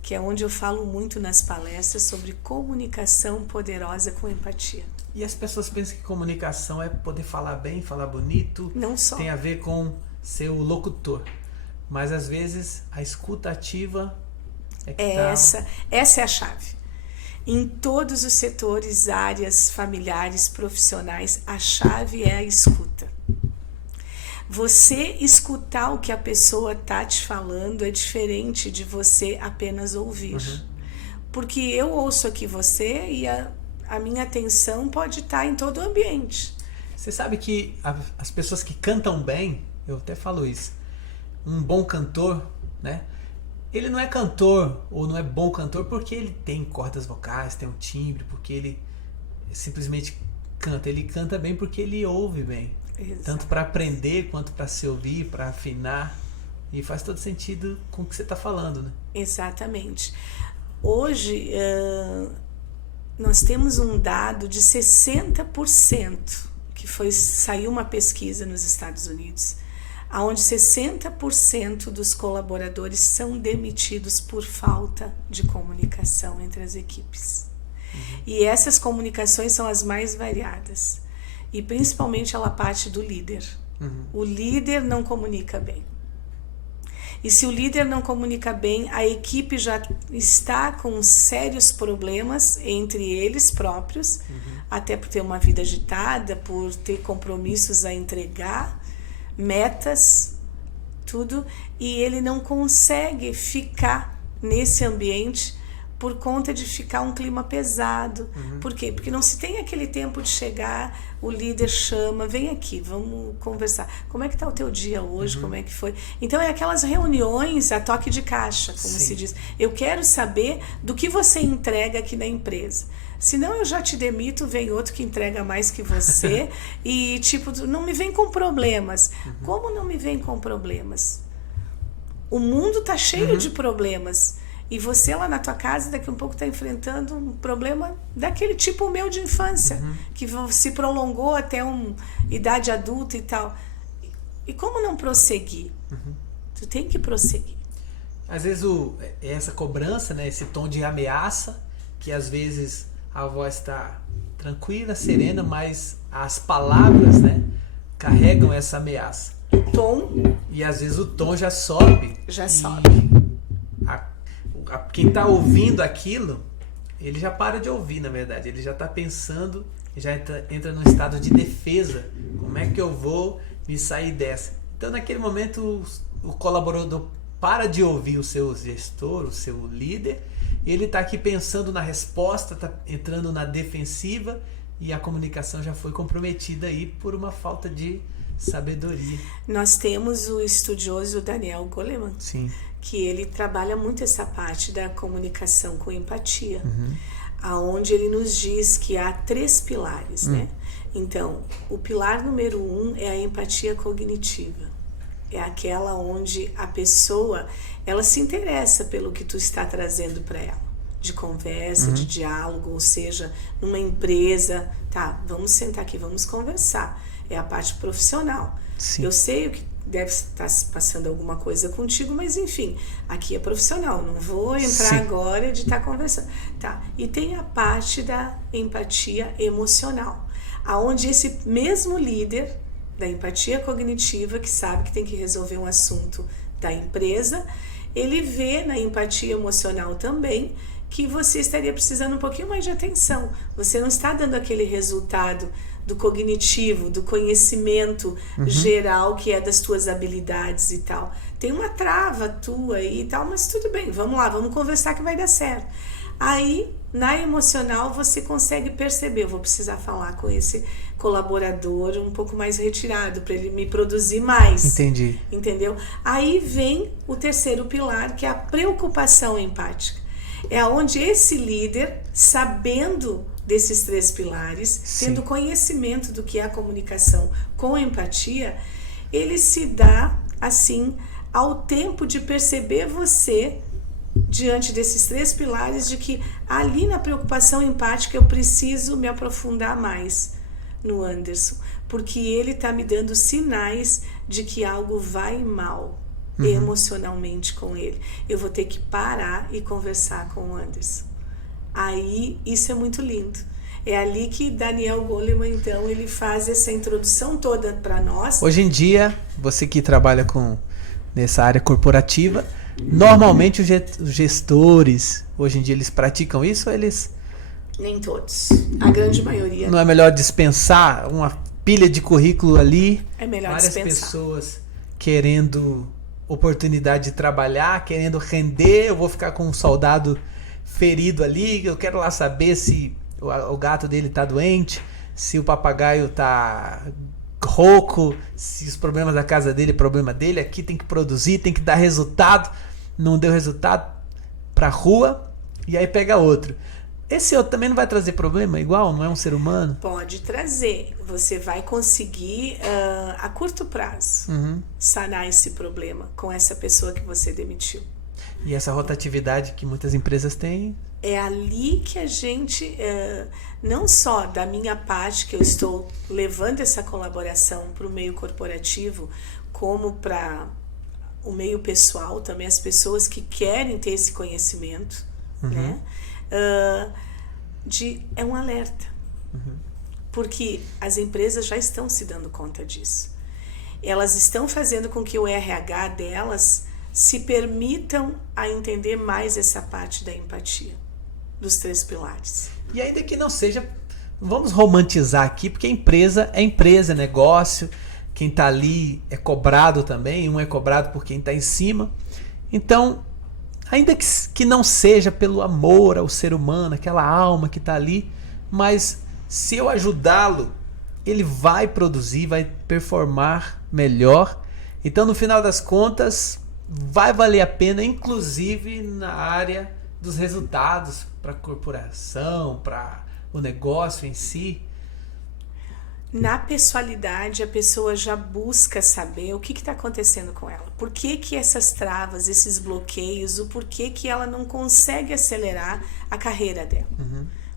que é onde eu falo muito nas palestras sobre comunicação poderosa com empatia. E as pessoas pensam que comunicação é poder falar bem, falar bonito. Não só. Tem a ver com ser o locutor. Mas às vezes a escuta ativa é que essa é a chave. Em todos os setores, áreas familiares, profissionais, a chave é a escuta. Você escutar o que a pessoa está te falando é diferente de você apenas ouvir. Porque eu ouço aqui você e a minha atenção pode estar em todo o ambiente. Você sabe que as pessoas que cantam bem, eu até falo isso, um bom cantor, né? Ele não é cantor ou não é bom cantor porque ele tem cordas vocais, tem um timbre, porque ele simplesmente canta. Ele canta bem porque ele ouve bem. Exato. Tanto para aprender quanto para se ouvir, para afinar. E faz todo sentido com o que você está falando, né? Exatamente. Hoje, nós temos um dado de 60%, que saiu uma pesquisa nos Estados Unidos, onde 60% dos colaboradores são demitidos por falta de comunicação entre as equipes. E essas comunicações são as mais variadas. E principalmente ela parte do líder. O líder não comunica bem. E se o líder não comunica bem, a equipe já está com sérios problemas entre eles próprios, até por ter uma vida agitada, por ter compromissos a entregar, metas, tudo, e ele não consegue ficar nesse ambiente por conta de ficar um clima pesado. Por quê? Porque não se tem aquele tempo de chegar, o líder chama, vem aqui, vamos conversar. Como é que está o teu dia hoje? Como é que foi? Então, é aquelas reuniões a toque de caixa, como se diz. Eu quero saber do que você entrega aqui na empresa. Senão eu já te demito, vem outro que entrega mais que você e tipo, não me vem com problemas. Como não me vem com problemas? O mundo está cheio de problemas. E você lá na tua casa daqui a um pouco está enfrentando um problema daquele tipo meu de infância, que se prolongou até uma idade adulta e tal. E como não prosseguir? Tu tem que prosseguir. Às vezes essa cobrança, né, esse tom de ameaça, que às vezes a voz está tranquila, serena, mas as palavras, né, carregam essa ameaça. O tom. E às vezes o tom já sobe. Já sobe. Quem está ouvindo aquilo, ele já para de ouvir, na verdade. Ele já está pensando, já entra num estado de defesa. Como é que eu vou me sair dessa? Então, naquele momento, o colaborador para de ouvir o seu gestor, o seu líder. Ele está aqui pensando na resposta, está entrando na defensiva e a comunicação já foi comprometida aí por uma falta de sabedoria. Nós temos o estudioso Daniel Goleman. Sim. Que ele trabalha muito essa parte da comunicação com empatia, aonde ele nos diz que há 3 pilares, né? Então, o pilar número 1 é a empatia cognitiva. É aquela onde a pessoa, ela se interessa pelo que tu está trazendo para ela, de conversa, de diálogo, ou seja, numa empresa, tá, vamos sentar aqui, vamos conversar. É a parte profissional. Sim. Eu sei o que deve estar passando alguma coisa contigo, mas enfim, aqui é profissional, não vou entrar agora de estar conversando. Tá. E tem a parte da empatia emocional, aonde esse mesmo líder da empatia cognitiva, que sabe que tem que resolver um assunto da empresa, ele vê na empatia emocional também que você estaria precisando um pouquinho mais de atenção. Você não está dando aquele resultado do cognitivo, do conhecimento geral, que é das tuas habilidades e tal. Tem uma trava tua aí e tal, mas tudo bem, vamos lá, vamos conversar que vai dar certo. Aí, na emocional, você consegue perceber, eu vou precisar falar com esse colaborador um pouco mais retirado, para ele me produzir mais. Entendi. Entendeu? Aí vem o terceiro pilar, que é a preocupação empática. É onde esse líder, sabendo desses 3 pilares, tendo conhecimento do que é a comunicação com empatia, ele se dá, assim, ao tempo de perceber você diante desses 3 pilares de que ali na preocupação empática eu preciso me aprofundar mais no Anderson, porque ele está me dando sinais de que algo vai mal emocionalmente com ele. Eu vou ter que parar e conversar com o Anderson. Aí, isso é muito lindo. É ali que Daniel Goleman, então, ele faz essa introdução toda para nós. Hoje em dia, você que trabalha nessa área corporativa, normalmente os gestores, hoje em dia, eles praticam isso ou eles... Nem todos. A grande maioria. Não é melhor dispensar uma pilha de currículo ali? É melhor várias dispensar. Pessoas querendo oportunidade de trabalhar, querendo render. Eu vou ficar com um soldado ferido ali, eu quero lá saber se o gato dele tá doente, se o papagaio tá rouco, se os problemas da casa dele é problema dele. Aqui tem que produzir, tem que dar resultado. Não deu resultado, pra rua, e aí pega outro. Esse outro também não vai trazer problema igual? Não é um ser humano? Pode trazer. Você vai conseguir, a curto prazo, sanar esse problema com essa pessoa que você demitiu. E essa rotatividade que muitas empresas têm? É ali que a gente, não só da minha parte, que eu estou levando essa colaboração para o meio corporativo, como para o meio pessoal, também as pessoas que querem ter esse conhecimento, né? É um alerta. Porque as empresas já estão se dando conta disso. Elas estão fazendo com que o RH delas se permitam a entender mais essa parte da empatia, dos 3 pilares. E ainda que não seja, vamos romantizar aqui, porque empresa, é negócio, quem está ali é cobrado também, um é cobrado por quem está em cima. Então, ainda que não seja pelo amor ao ser humano, aquela alma que está ali, mas se eu ajudá-lo, ele vai produzir, vai performar melhor. Então, no final das contas, vai valer a pena, inclusive na área dos resultados para a corporação, para o negócio em si. Na pessoalidade, a pessoa já busca saber o que está acontecendo com ela. Por que essas travas, esses bloqueios, o porquê que ela não consegue acelerar a carreira dela.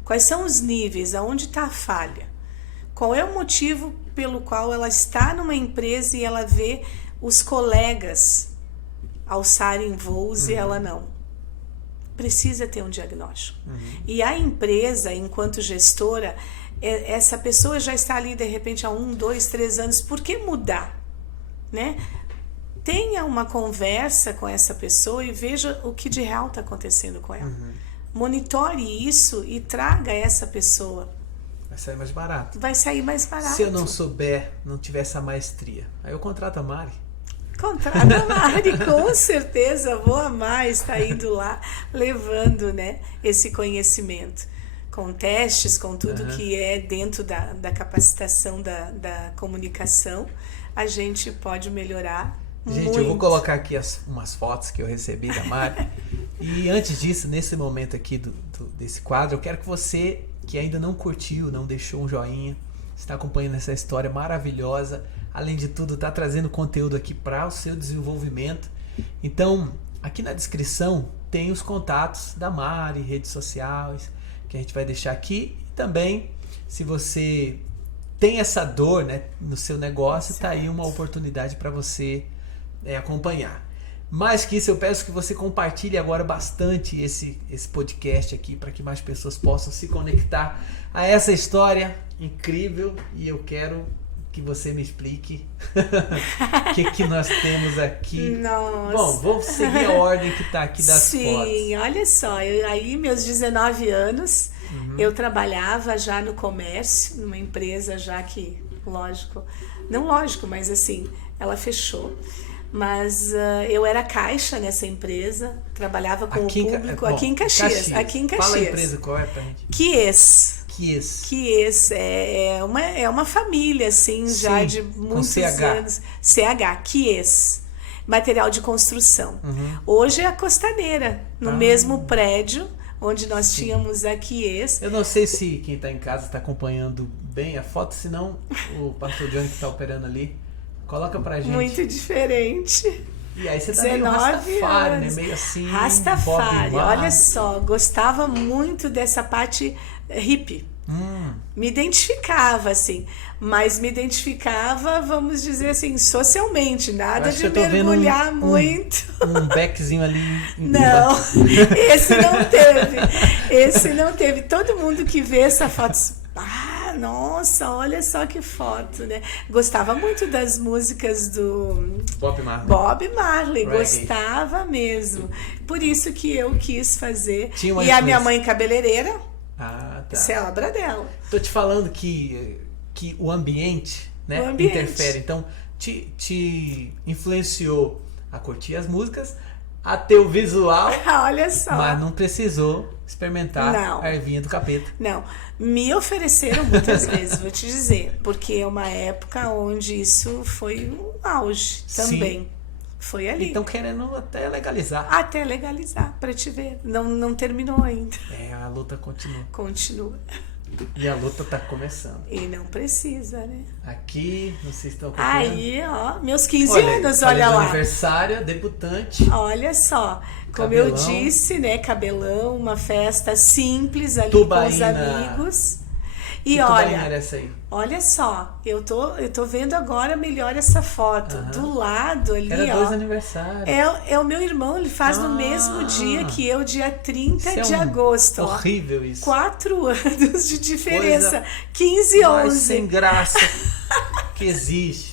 Quais são os níveis, aonde está a falha? Qual é o motivo pelo qual ela está numa empresa e ela vê os colegas alçarem voos e ela não? Precisa ter um diagnóstico. E a empresa, enquanto gestora, essa pessoa já está ali de repente há 1, 2, 3 anos. Por que mudar? Né? Tenha uma conversa com essa pessoa e veja o que de real está acontecendo com ela. Monitore isso e traga essa pessoa. Vai sair mais barato. Vai sair mais barato. Se eu não souber, não tiver essa maestria, aí eu contrato a Mari. Contrata a Mari, com certeza. Vou amar estar indo lá levando, né, esse conhecimento. Com testes, com tudo que é dentro da capacitação da comunicação, a gente pode melhorar muito. Gente, eu vou colocar aqui umas fotos que eu recebi da Mari. E antes disso, nesse momento aqui desse quadro, eu quero que você, que ainda não curtiu, não deixou um joinha, está acompanhando essa história maravilhosa, além de tudo, está trazendo conteúdo aqui para o seu desenvolvimento. Então, aqui na descrição tem os contatos da Mari, redes sociais, que a gente vai deixar aqui. E também, se você tem essa dor, né, no seu negócio, está aí uma oportunidade para você acompanhar. Mais que isso, eu peço que você compartilhe agora bastante esse podcast aqui, para que mais pessoas possam se conectar a essa história incrível. E eu quero que você me explique o que nós temos aqui. Nossa. Bom, vou seguir a ordem que está aqui das fotos. Sim, olha só, aí meus 19 anos, eu trabalhava já no comércio, numa empresa já que, mas assim, ela fechou. Mas eu era caixa nessa empresa, trabalhava com o público aqui em Caxias. Aqui em Caxias. Fala a empresa, qual é pra gente? Kies é uma família, assim, sim, já de muitos anos. CH, Kies. Material de construção. Hoje é a Costaneira, no mesmo prédio onde nós tínhamos a Kies. Eu não sei se quem está em casa está acompanhando bem a foto, senão o pastor Johnny que está operando ali. Coloca pra gente. Muito diferente. E aí você tá meio Rastafari, né? Meio assim, Rastafari, olha só, gostava muito dessa parte hippie. Me identificava, assim, mas me identificava, vamos dizer assim, socialmente, nada de mergulhar muito. Um beckzinho ali. Não, esse não teve. Todo mundo que vê essa foto, nossa, olha só que foto, né? Gostava muito das músicas do Bob Marley, gostava mesmo. Por isso que eu quis fazer. E a minha mãe cabeleireira, isso é obra dela. Tô te falando que o ambiente, né, interfere. Então, te influenciou a curtir as músicas, a ter o visual. Olha só. Mas não precisou experimentar a ervinha do capeta. Não. Me ofereceram muitas vezes, vou te dizer. Porque é uma época onde isso foi um auge também. Sim. Foi ali. Então querendo até legalizar. Até legalizar, pra te ver. Não terminou ainda. A luta continua. Continua. E a luta tá começando. E não precisa, né? Aqui, vocês estão acompanhando. Aí, ó, meus 15 anos, olha lá. Aniversário, debutante. Olha só. Como cabelão. Eu disse, né? Cabelão, uma festa simples ali Tubaína. Com os amigos. E que olha, era essa aí? Olha só, eu tô vendo agora melhor essa foto. Do lado ali, era 2 aniversários. É o meu irmão, ele faz no mesmo dia que eu, dia 30 de agosto. Horrível isso. 4 anos de diferença. 15 11. Sem graça que existe.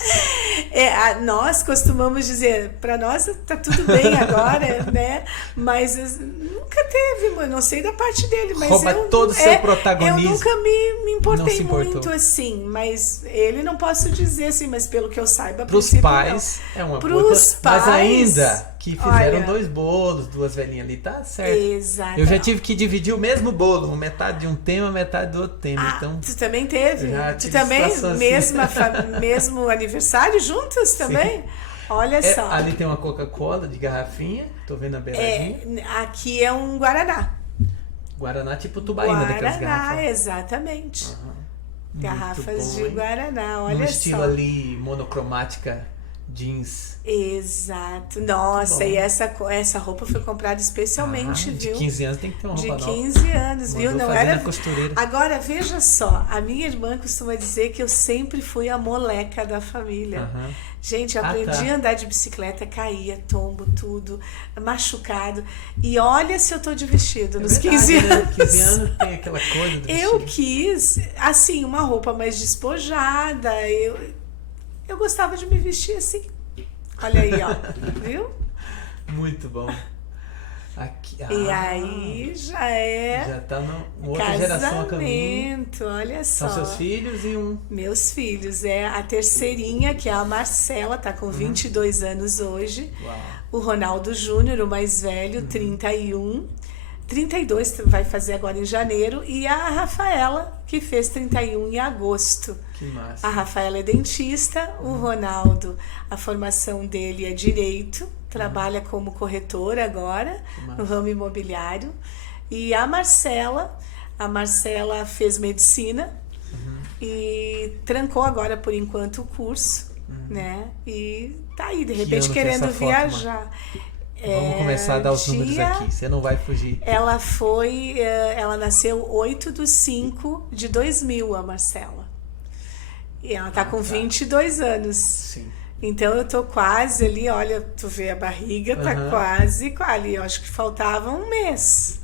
Nós costumamos dizer, para nós tá tudo bem agora, né? Mas nunca teve, mano. Não sei da parte dele, mas rouba todo o seu protagonismo. Eu nunca me importei muito assim, mas ele não posso dizer assim, mas pelo que eu saiba, pros pais não. É uma pros puta, pais, mas ainda que fizeram 2 bolos, 2 velhinhas ali, tá certo. Exato. Eu já tive que dividir o mesmo bolo, metade de um tema, metade do outro tema. Então, tu também teve? Tu também? Mesmo aniversário juntos também? Sim. Olha só. Ali tem uma Coca-Cola de garrafinha, tô vendo a beiradinha. Aqui é um Guaraná. Guaraná tipo Tubaína, daquelas garrafas. Guaraná, exatamente. Garrafas de Guaraná, olha só. No estilo ali, monocromática, jeans. Exato. Nossa, e essa roupa foi comprada especialmente, viu? De 15 anos tem que ter uma roupa nova. De 15 anos, viu? Não era na costureira. Agora, veja só, a minha irmã costuma dizer que eu sempre fui a moleca da família. Gente, eu aprendi a andar de bicicleta, caía, tombo, tudo, machucado. E olha se eu tô de vestido nos verdade, 15 anos. Né? 15 anos tem aquela coisa do vestido. Eu quis, assim, uma roupa mais despojada. Eu gostava de me vestir assim. Olha aí, ó. Viu? Muito bom. Aqui, e aí já tá numa outra geração a caminho. Olha só. São seus filhos e um. Meus filhos. A terceirinha, que é a Marcela, tá com 22 anos hoje. Uau. O Ronaldo Júnior, o mais velho, 31. 32 vai fazer agora em janeiro. E a Rafaela, que fez 31 em agosto. Que massa. A Rafaela é dentista, o Ronaldo, a formação dele é direito. Trabalha como corretora agora, no ramo imobiliário. E a Marcela fez medicina e trancou agora, por enquanto, o curso, né? E tá aí, de repente, querendo viajar. Vamos começar a dar os números aqui, você não vai fugir. Ela nasceu 8/5/2000, a Marcela. E ela tá com 22 anos. Sim. Então eu tô quase ali, olha, tu vê a barriga, tá quase ali. Eu acho que faltava um mês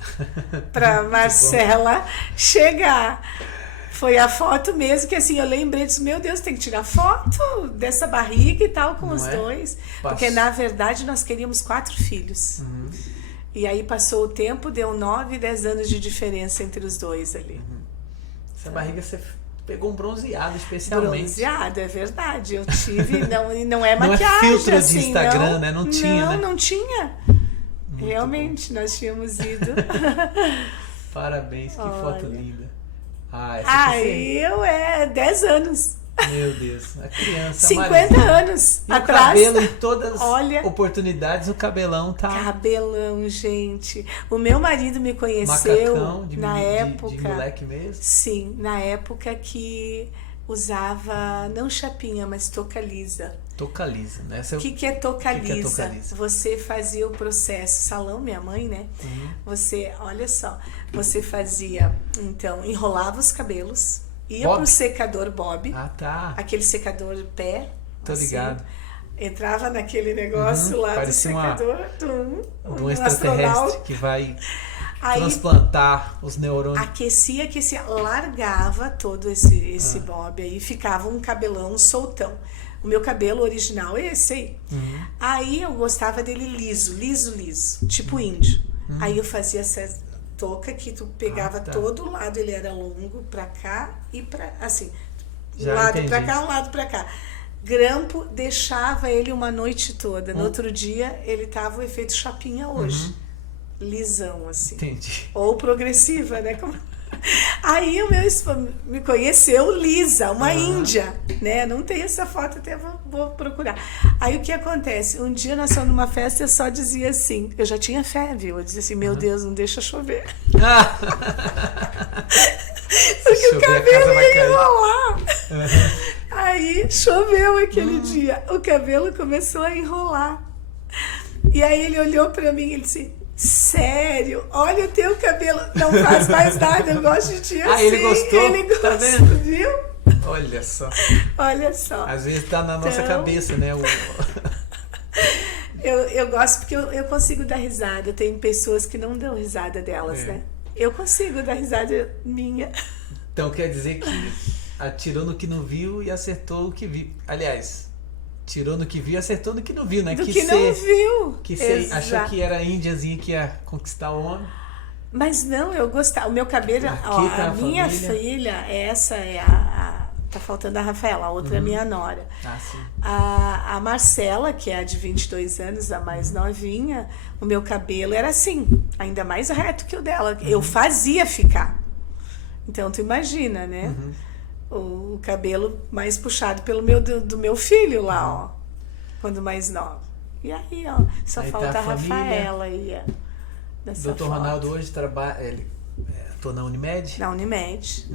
pra Marcela chegar. Foi a foto mesmo que assim, eu lembrei disso, meu Deus, tem que tirar foto dessa barriga e tal com os dois. Porque na verdade nós queríamos 4 filhos. E aí passou o tempo, deu 9 e 10 anos de diferença entre os dois ali. Essa barriga você pegou um bronzeado especialmente. Bronzeado, é verdade. Eu tive, não é maquiagem. Não é filtro assim, de Instagram, né? Não tinha, né? Não tinha. Muito realmente, bom. Nós tínhamos ido. Parabéns, que foto linda. Eu 10 anos. Meu Deus, a criança 50 anos e atrás. O cabelo em todas as oportunidades, o cabelão tá... Cabelão, gente. O meu marido me conheceu macacão, na época... De moleque mesmo? Sim, na época que Usava não chapinha, mas touca lisa. Touca lisa, né? O que é touca que é touca lisa? lisa? Você fazia o processo, salão, minha mãe, né? Você, olha só, você fazia, então, enrolava os cabelos, ia Bob? pro secador Bob, Ah, tá. aquele secador pé, Tô assim, ligado. entrava naquele negócio lá do Parecia secador, um extraterrestre astronauta. que vai Aí transplantar os neurônios. aquecia, largava todo esse bob aí, ficava um cabelão soltão. O meu cabelo original é esse aí. Aí eu gostava dele liso, tipo índio. Aí eu fazia essa touca que tu pegava todo lado, ele era longo pra cá e pra, assim, um lado pra cá, um lado pra cá. Grampo, deixava ele uma noite toda. No outro dia, ele tava o efeito chapinha hoje. Lisão, assim. Entendi. Ou progressiva, né? Aí o meu esposo me conheceu lisa, uma índia, né? Não tem essa foto, até vou procurar. Aí o que acontece? Um dia nós fomos numa festa e eu só dizia assim, eu já tinha fé, viu? Eu dizia assim, meu Deus, não deixa chover. Porque o cabelo ia enrolar. Aí choveu aquele dia, o cabelo começou a enrolar. E aí ele olhou pra mim e ele disse, sério, olha o teu cabelo, não faz mais nada, eu gosto de ti assim. Ele gostou? Ele gostou, tá vendo? Viu? Olha só. Olha só. Às vezes tá na nossa cabeça, né? Eu gosto porque eu consigo dar risada. Tem pessoas que não dão risada delas, né? Eu consigo dar risada minha. Então quer dizer que atirou no que não viu e acertou o que viu. Aliás, tirou no que viu e acertou no que não viu, né? Do que não viu. Que você achou que era a índiazinha que ia conquistar o homem. Mas não, eu gostava. O meu cabelo, ó, tá a minha filha, essa é tá faltando a Rafaela, a outra é a minha nora. Ah, sim. A Marcela, que é a de 22 anos, a mais novinha, o meu cabelo era assim, ainda mais reto que o dela. Eu fazia ficar. Então, tu imagina, né? O cabelo mais puxado pelo do meu filho lá, ó. Quando mais nova. E aí, ó, só aí falta tá a Rafaela aí, ó. Doutor Ronaldo hoje trabalha. Tô na Unimed? Na Unimed.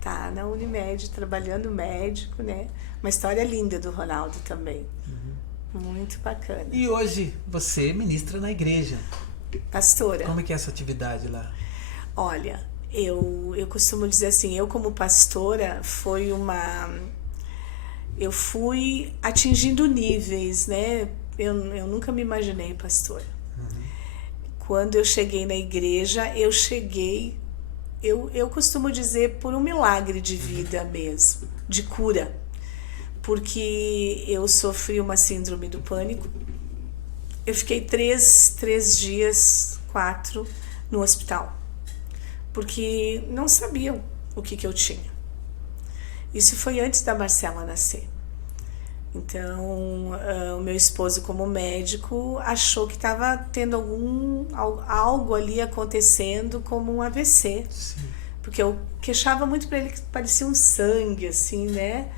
Tá na Unimed, trabalhando médico, né? Uma história linda do Ronaldo também. Muito bacana. E hoje você ministra na igreja. Pastora. Como é que é essa atividade lá? Olha, eu costumo dizer assim, eu como pastora eu fui atingindo níveis, né? Eu nunca me imaginei pastora. Quando eu cheguei na igreja, eu costumo dizer por um milagre de vida mesmo, de cura. Porque eu sofri uma síndrome do pânico. Eu fiquei 3 dias, 4, no hospital. Porque não sabiam o que eu tinha. Isso foi antes da Marcela nascer. Então, o meu esposo, como médico, achou que estava tendo algo ali acontecendo como um AVC. Sim. Porque eu queixava muito para ele que parecia um sangue, assim, né?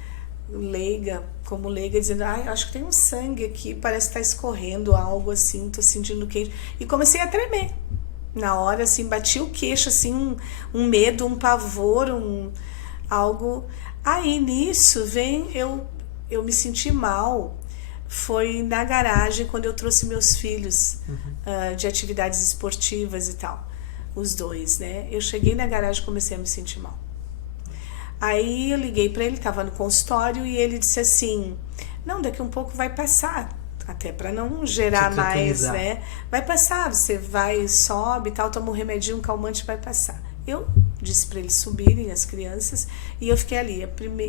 Como leiga, dizendo, acho que tem um sangue aqui, parece que está escorrendo algo assim, tô sentindo quente. E comecei a tremer. Na hora, assim, bati o queixo, assim, um medo, um pavor, algo. Aí, nisso, eu me senti mal. Foi na garagem, quando eu trouxe meus filhos de atividades esportivas e tal. Os dois, né? Eu cheguei na garagem e comecei a me sentir mal. Aí eu liguei para ele, estava no consultório, e ele disse assim, não, daqui um pouco vai passar, até para não gerar mais, né? Vai passar, você vai, sobe e tal, toma um remedinho, um calmante, vai passar. Eu disse para eles subirem, as crianças, e eu fiquei ali.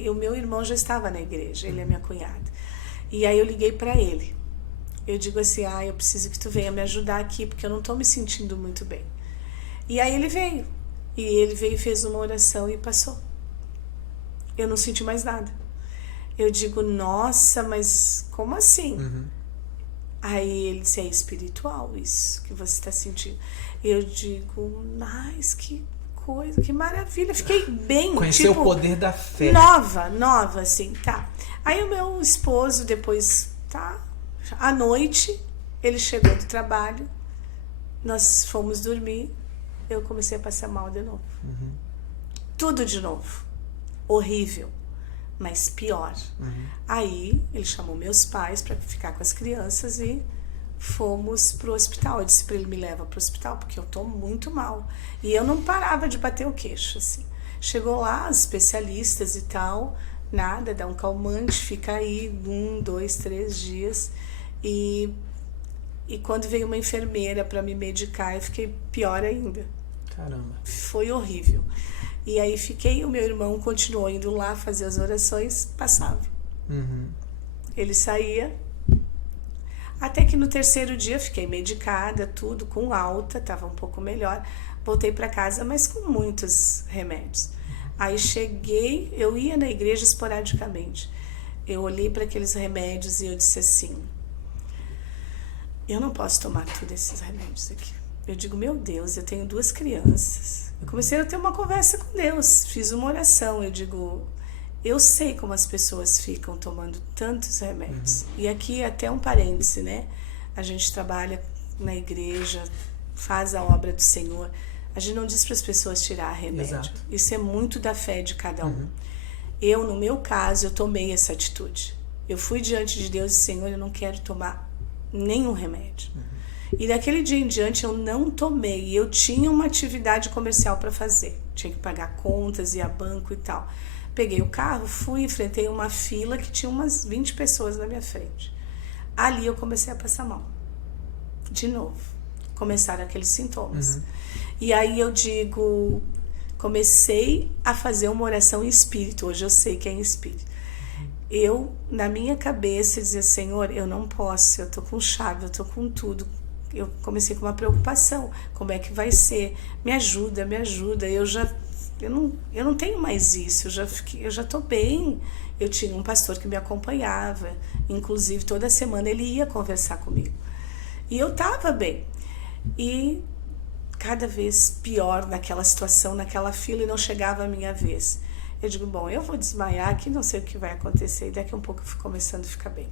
O meu irmão já estava na igreja, ele é minha cunhada. E aí eu liguei para ele. Eu digo assim, eu preciso que tu venha me ajudar aqui, porque eu não estou me sentindo muito bem. E aí ele veio. E ele veio e fez uma oração e passou. Eu não senti mais nada. Eu digo, nossa, mas como assim? Aí ele disse, é espiritual isso que você está sentindo. Eu digo, mas que coisa, que maravilha. Fiquei bem. Conheceu o poder da fé. Nova, assim, tá. Aí o meu esposo depois, tá, à noite, ele chegou do trabalho, nós fomos dormir, eu comecei a passar mal de novo. Tudo de novo. Horrível. mas pior. Aí ele chamou meus pais para ficar com as crianças e fomos pro hospital. Eu disse para ele, me leva pro hospital, porque eu tô muito mal. E eu não parava de bater o queixo, assim. Chegou lá, os especialistas e tal, nada, dá um calmante, fica aí 1, 2, 3 dias. E quando veio uma enfermeira para me medicar, eu fiquei pior ainda. Caramba. Foi horrível. E aí fiquei, o meu irmão continuou indo lá fazer as orações, passava. Ele saía. Até que no terceiro dia fiquei medicada, tudo com alta, estava um pouco melhor. Voltei para casa, mas com muitos remédios. Aí cheguei, eu ia na igreja esporadicamente. Eu olhei para aqueles remédios e eu disse assim, eu não posso tomar todos esses remédios aqui. Eu digo, meu Deus, eu tenho 2 crianças. Eu comecei a ter uma conversa com Deus, fiz uma oração, eu digo, eu sei como as pessoas ficam tomando tantos remédios. E aqui até um parêntese, né? A gente trabalha na igreja, faz a obra do Senhor. A gente não diz para as pessoas tirar remédio. Exato. Isso é muito da fé de cada um. Eu, no meu caso, eu tomei essa atitude. Eu fui diante de Deus e disse, Senhor, eu não quero tomar nenhum remédio. E daquele dia em diante eu não tomei. Eu tinha uma atividade comercial para fazer. Tinha que pagar contas, ir a banco e tal. Peguei o carro, fui, enfrentei uma fila que tinha umas 20 pessoas na minha frente. Ali eu comecei a passar mal. De novo. Começaram aqueles sintomas. E aí eu digo, comecei a fazer uma oração em espírito. Hoje eu sei que é em espírito. Eu, na minha cabeça, dizia, Senhor, eu não posso, eu tô com chave, eu tô com tudo. Eu comecei com uma preocupação, como é que vai ser? Me ajuda, me ajuda. Eu não tenho mais isso, eu já tô bem. Eu tinha um pastor que me acompanhava, inclusive toda semana ele ia conversar comigo. E eu tava bem. E cada vez pior naquela situação, naquela fila, e não chegava a minha vez. Eu digo, bom, eu vou desmaiar aqui, não sei o que vai acontecer. E daqui a um pouco eu fui começando a ficar bem.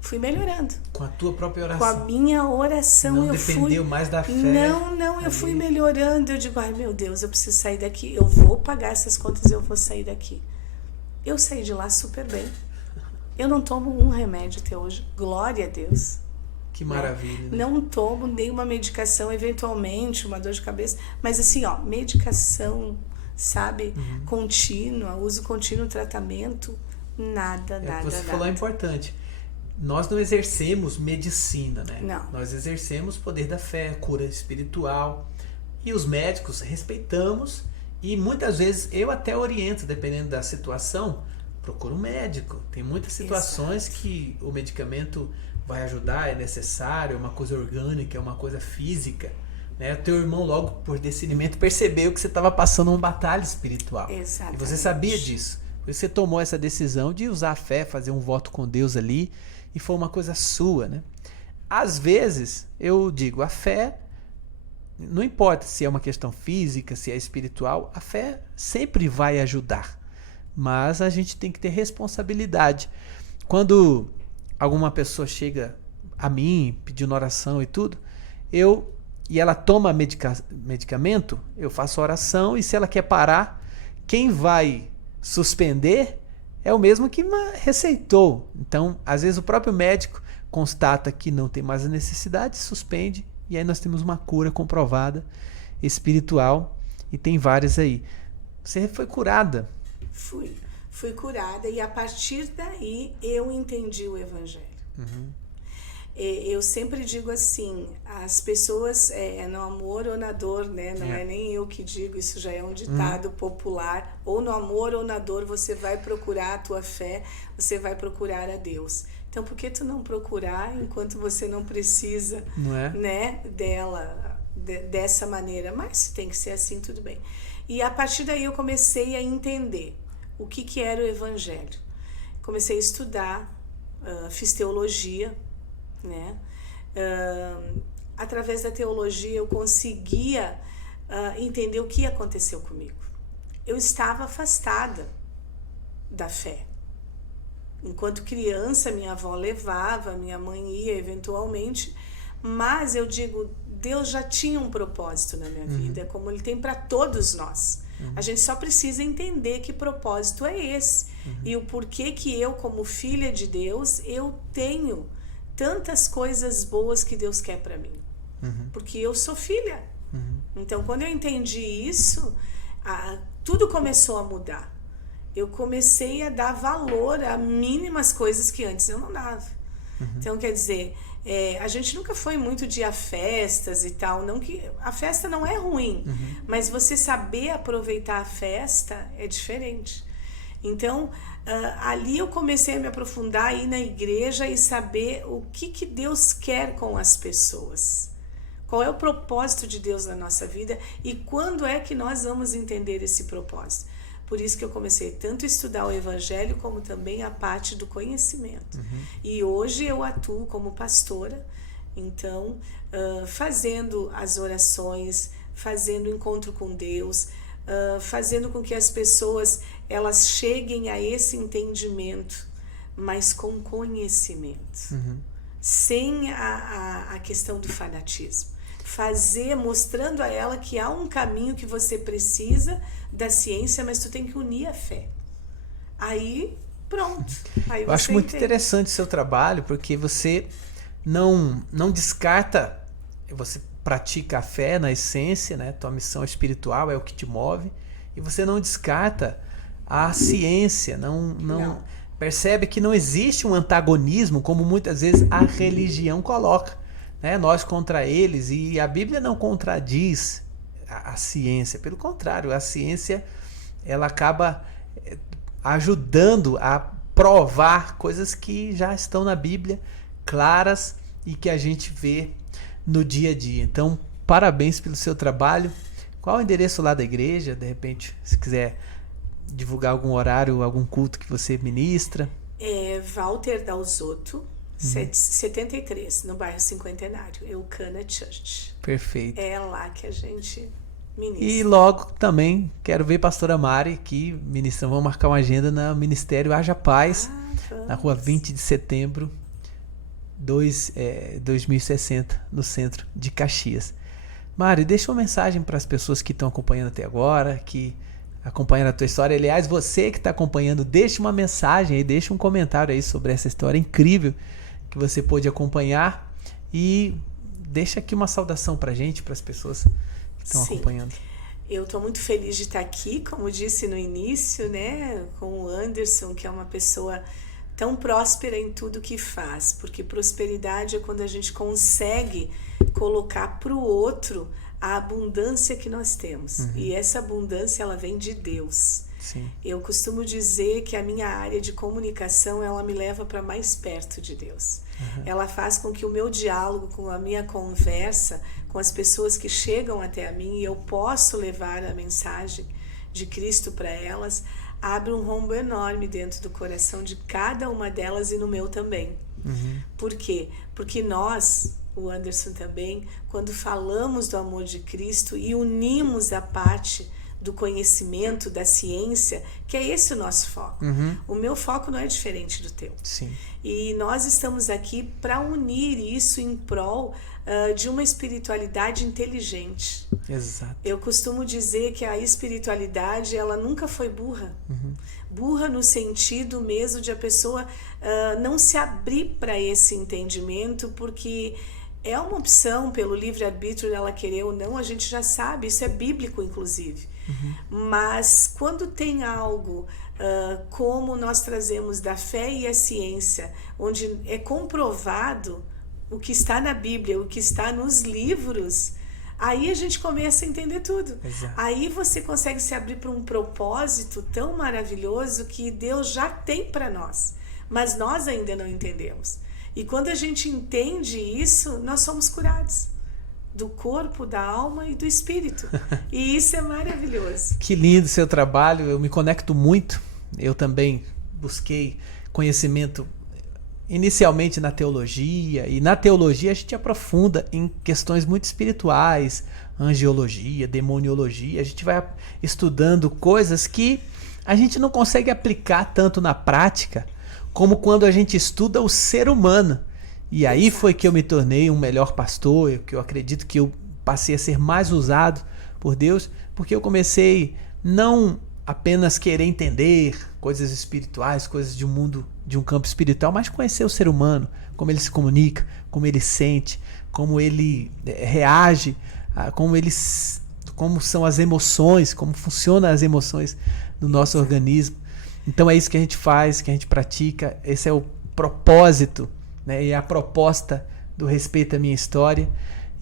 Fui melhorando. Com a tua própria oração. Com a minha oração não eu dependeu mais da fé. Não, eu fui melhorando. Eu digo, ai meu Deus, eu preciso sair daqui. Eu vou pagar essas contas, eu vou sair daqui. Eu saí de lá super bem. Eu não tomo um remédio até hoje. Glória a Deus. Que maravilha. Né? Não tomo nenhuma medicação, eventualmente, uma dor de cabeça. Mas assim, ó, medicação, sabe? Contínua, uso contínuo, tratamento, nada. Você falou é importante. Nós não exercemos medicina, né? Não. Nós exercemos o poder da fé, cura espiritual. E os médicos respeitamos. E muitas vezes eu até oriento, dependendo da situação, procura um médico. Tem muitas situações que o medicamento vai ajudar, é necessário, é uma coisa orgânica, é uma coisa física. Né? O teu irmão, logo por discernimento, percebeu que você estava passando uma batalha espiritual. Exatamente. E você sabia disso. Você tomou essa decisão de usar a fé, fazer um voto com Deus ali, e foi uma coisa sua. Né? Às vezes, eu digo, a fé, não importa se é uma questão física, se é espiritual, a fé sempre vai ajudar. Mas a gente tem que ter responsabilidade. Quando alguma pessoa chega a mim pedindo oração e tudo, e ela toma medicamento, eu faço oração, e se ela quer parar, quem vai suspender é o mesmo que receitou. Então, às vezes o próprio médico constata que não tem mais a necessidade, suspende, e aí nós temos uma cura comprovada, espiritual, e tem várias aí. Você foi curada. Fui curada, e a partir daí eu entendi o Evangelho. Eu sempre digo assim, as pessoas, no amor ou na dor, né? Não é nem eu que digo, isso já é um ditado popular. Ou no amor ou na dor você vai procurar a tua fé, você vai procurar a Deus. Então, por que tu não procurar enquanto você não precisa, não é? Né, dela, dessa maneira? Mas se tem que ser assim, tudo bem. E a partir daí eu comecei a entender o que era o Evangelho. Comecei a estudar, fiz teologia, né? Através da teologia eu conseguia entender o que aconteceu comigo. Eu estava afastada da fé. Enquanto criança, minha avó levava, minha mãe ia eventualmente, Mas eu digo, Deus já tinha um propósito na minha vida, como Ele tem para todos nós. A gente só precisa entender que propósito é esse. E o porquê que eu, como filha de Deus, eu tenho tantas coisas boas que Deus quer para mim. Porque eu sou filha. Então, quando eu entendi isso, tudo começou a mudar. Eu comecei a dar valor a mínimas coisas que antes eu não dava. Então, quer dizer, a gente nunca foi muito de ir a festas e tal. Não que a festa não é ruim, mas você saber aproveitar a festa é diferente. Então, ali eu comecei a me aprofundar, ir na igreja e saber o que Deus quer com as pessoas. Qual é o propósito de Deus na nossa vida e quando é que nós vamos entender esse propósito. Por isso que eu comecei tanto a estudar o Evangelho como também a parte do conhecimento. E hoje eu atuo como pastora, então, fazendo as orações, fazendo encontro com Deus, fazendo com que as pessoas elas cheguem a esse entendimento, mas com conhecimento, sem a questão do fanatismo. Mostrando a ela que há um caminho que você precisa da ciência, mas tu tem que unir a fé. Aí, pronto. Aí eu acho muito interessante o seu trabalho, porque você não descarta, você pratica a fé na essência, né? Tua missão espiritual é o que te move, e você não descarta a ciência, não percebe que não existe um antagonismo, como muitas vezes a religião coloca, né? Nós contra eles, e a Bíblia não contradiz a ciência, pelo contrário, a ciência ela acaba ajudando a provar coisas que já estão na Bíblia, claras, e que a gente vê no dia a dia. Então, parabéns pelo seu trabalho. Qual é o endereço lá da igreja? De repente, se quiser divulgar algum horário, algum culto que você ministra. É Walter Dalzotto, 73, no bairro Cinquentenário, Eucana Church. Perfeito. É lá que a gente ministra. E logo também quero ver pastora Mari aqui ministrando. Vamos marcar uma agenda no Ministério Haja Paz, na rua 20 de setembro, 2060, no centro de Caxias. Mari, deixa uma mensagem para as pessoas que estão acompanhando até agora, que acompanhando a tua história. Aliás, você que está acompanhando, deixa uma mensagem aí, deixa um comentário aí sobre essa história incrível que você pôde acompanhar e deixa aqui uma saudação para a gente, para as pessoas que estão acompanhando. Eu estou muito feliz de estar aqui, como disse no início, né, com o Anderson, que é uma pessoa tão próspera em tudo que faz, porque prosperidade é quando a gente consegue colocar para o outro a abundância que nós temos. E essa abundância, ela vem de Deus. Sim. Eu costumo dizer que a minha área de comunicação, ela me leva para mais perto de Deus. Ela faz com que o meu diálogo, com a minha conversa, com as pessoas que chegam até a mim, e eu posso levar a mensagem de Cristo para elas, abre um rombo enorme dentro do coração de cada uma delas e no meu também. Por quê? Porque nós, o Anderson também, quando falamos do amor de Cristo e unimos a parte do conhecimento, da ciência, que é esse o nosso foco. O meu foco não é diferente do teu. Sim. E nós estamos aqui para unir isso em prol de uma espiritualidade inteligente. Exato. Eu costumo dizer que a espiritualidade, ela nunca foi burra. Burra no sentido mesmo de a pessoa não se abrir para esse entendimento, porque é uma opção pelo livre-arbítrio dela querer ou não, a gente já sabe, isso é bíblico inclusive. Mas quando tem algo como nós trazemos da fé e a ciência, onde é comprovado o que está na Bíblia, o que está nos livros, aí a gente começa a entender tudo. Exato. Aí você consegue se abrir para um propósito tão maravilhoso que Deus já tem para nós, mas nós ainda não entendemos. E quando a gente entende isso, nós somos curados do corpo, da alma e do espírito. E isso é maravilhoso. Que lindo seu trabalho, eu me conecto muito. Eu também busquei conhecimento inicialmente na teologia, e na teologia a gente aprofunda em questões muito espirituais, angiologia, demoniologia, a gente vai estudando coisas que a gente não consegue aplicar tanto na prática como quando a gente estuda o ser humano. E aí foi que eu me tornei um melhor pastor, que eu acredito que eu passei a ser mais usado por Deus, porque eu comecei não apenas querer entender coisas espirituais, coisas de um mundo, de um campo espiritual, mas conhecer o ser humano, como ele se comunica, como ele sente, como ele reage, como são as emoções, como funcionam as emoções no nosso organismo. Então é isso que a gente faz, que a gente pratica. Esse é o propósito, né, e a proposta do Respeita a Minha História.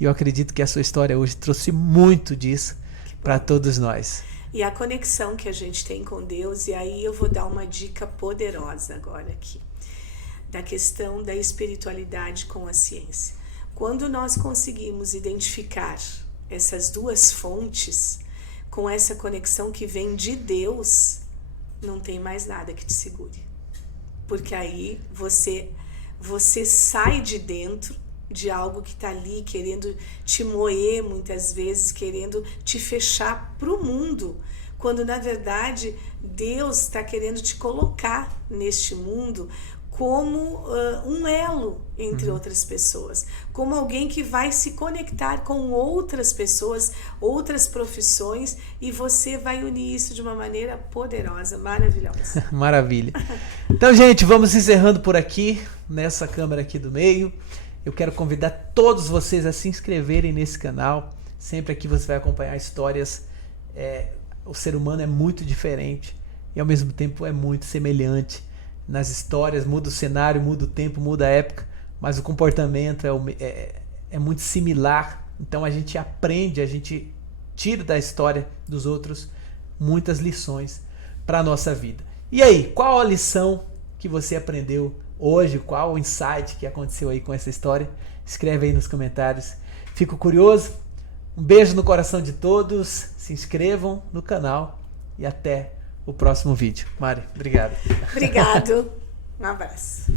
E eu acredito que a sua história hoje trouxe muito disso para todos nós. E a conexão que a gente tem com Deus, e aí eu vou dar uma dica poderosa agora aqui, da questão da espiritualidade com a ciência. Quando nós conseguimos identificar essas duas fontes, com essa conexão que vem de Deus, não tem mais nada que te segure. Porque aí você sai de dentro de algo que está ali querendo te moer muitas vezes, querendo te fechar para o mundo, quando na verdade Deus está querendo te colocar neste mundo como um elo entre outras pessoas, como alguém que vai se conectar com outras pessoas, outras profissões, e você vai unir isso de uma maneira poderosa, maravilhosa. Maravilha. Então, gente, vamos encerrando por aqui, nessa câmera aqui do meio. Eu quero convidar todos vocês a se inscreverem nesse canal. Sempre aqui você vai acompanhar histórias. O ser humano é muito diferente e ao mesmo tempo é muito semelhante nas histórias. Muda o cenário, muda o tempo, muda a época, mas o comportamento é muito similar. Então a gente aprende, a gente tira da história dos outros muitas lições para a nossa vida. E aí, qual a lição que você aprendeu hoje? Qual o insight que aconteceu aí com essa história? Escreve aí nos comentários. Fico curioso. Um beijo no coração de todos. Se inscrevam no canal e até o próximo vídeo. Mari, obrigado. Obrigado. Um abraço.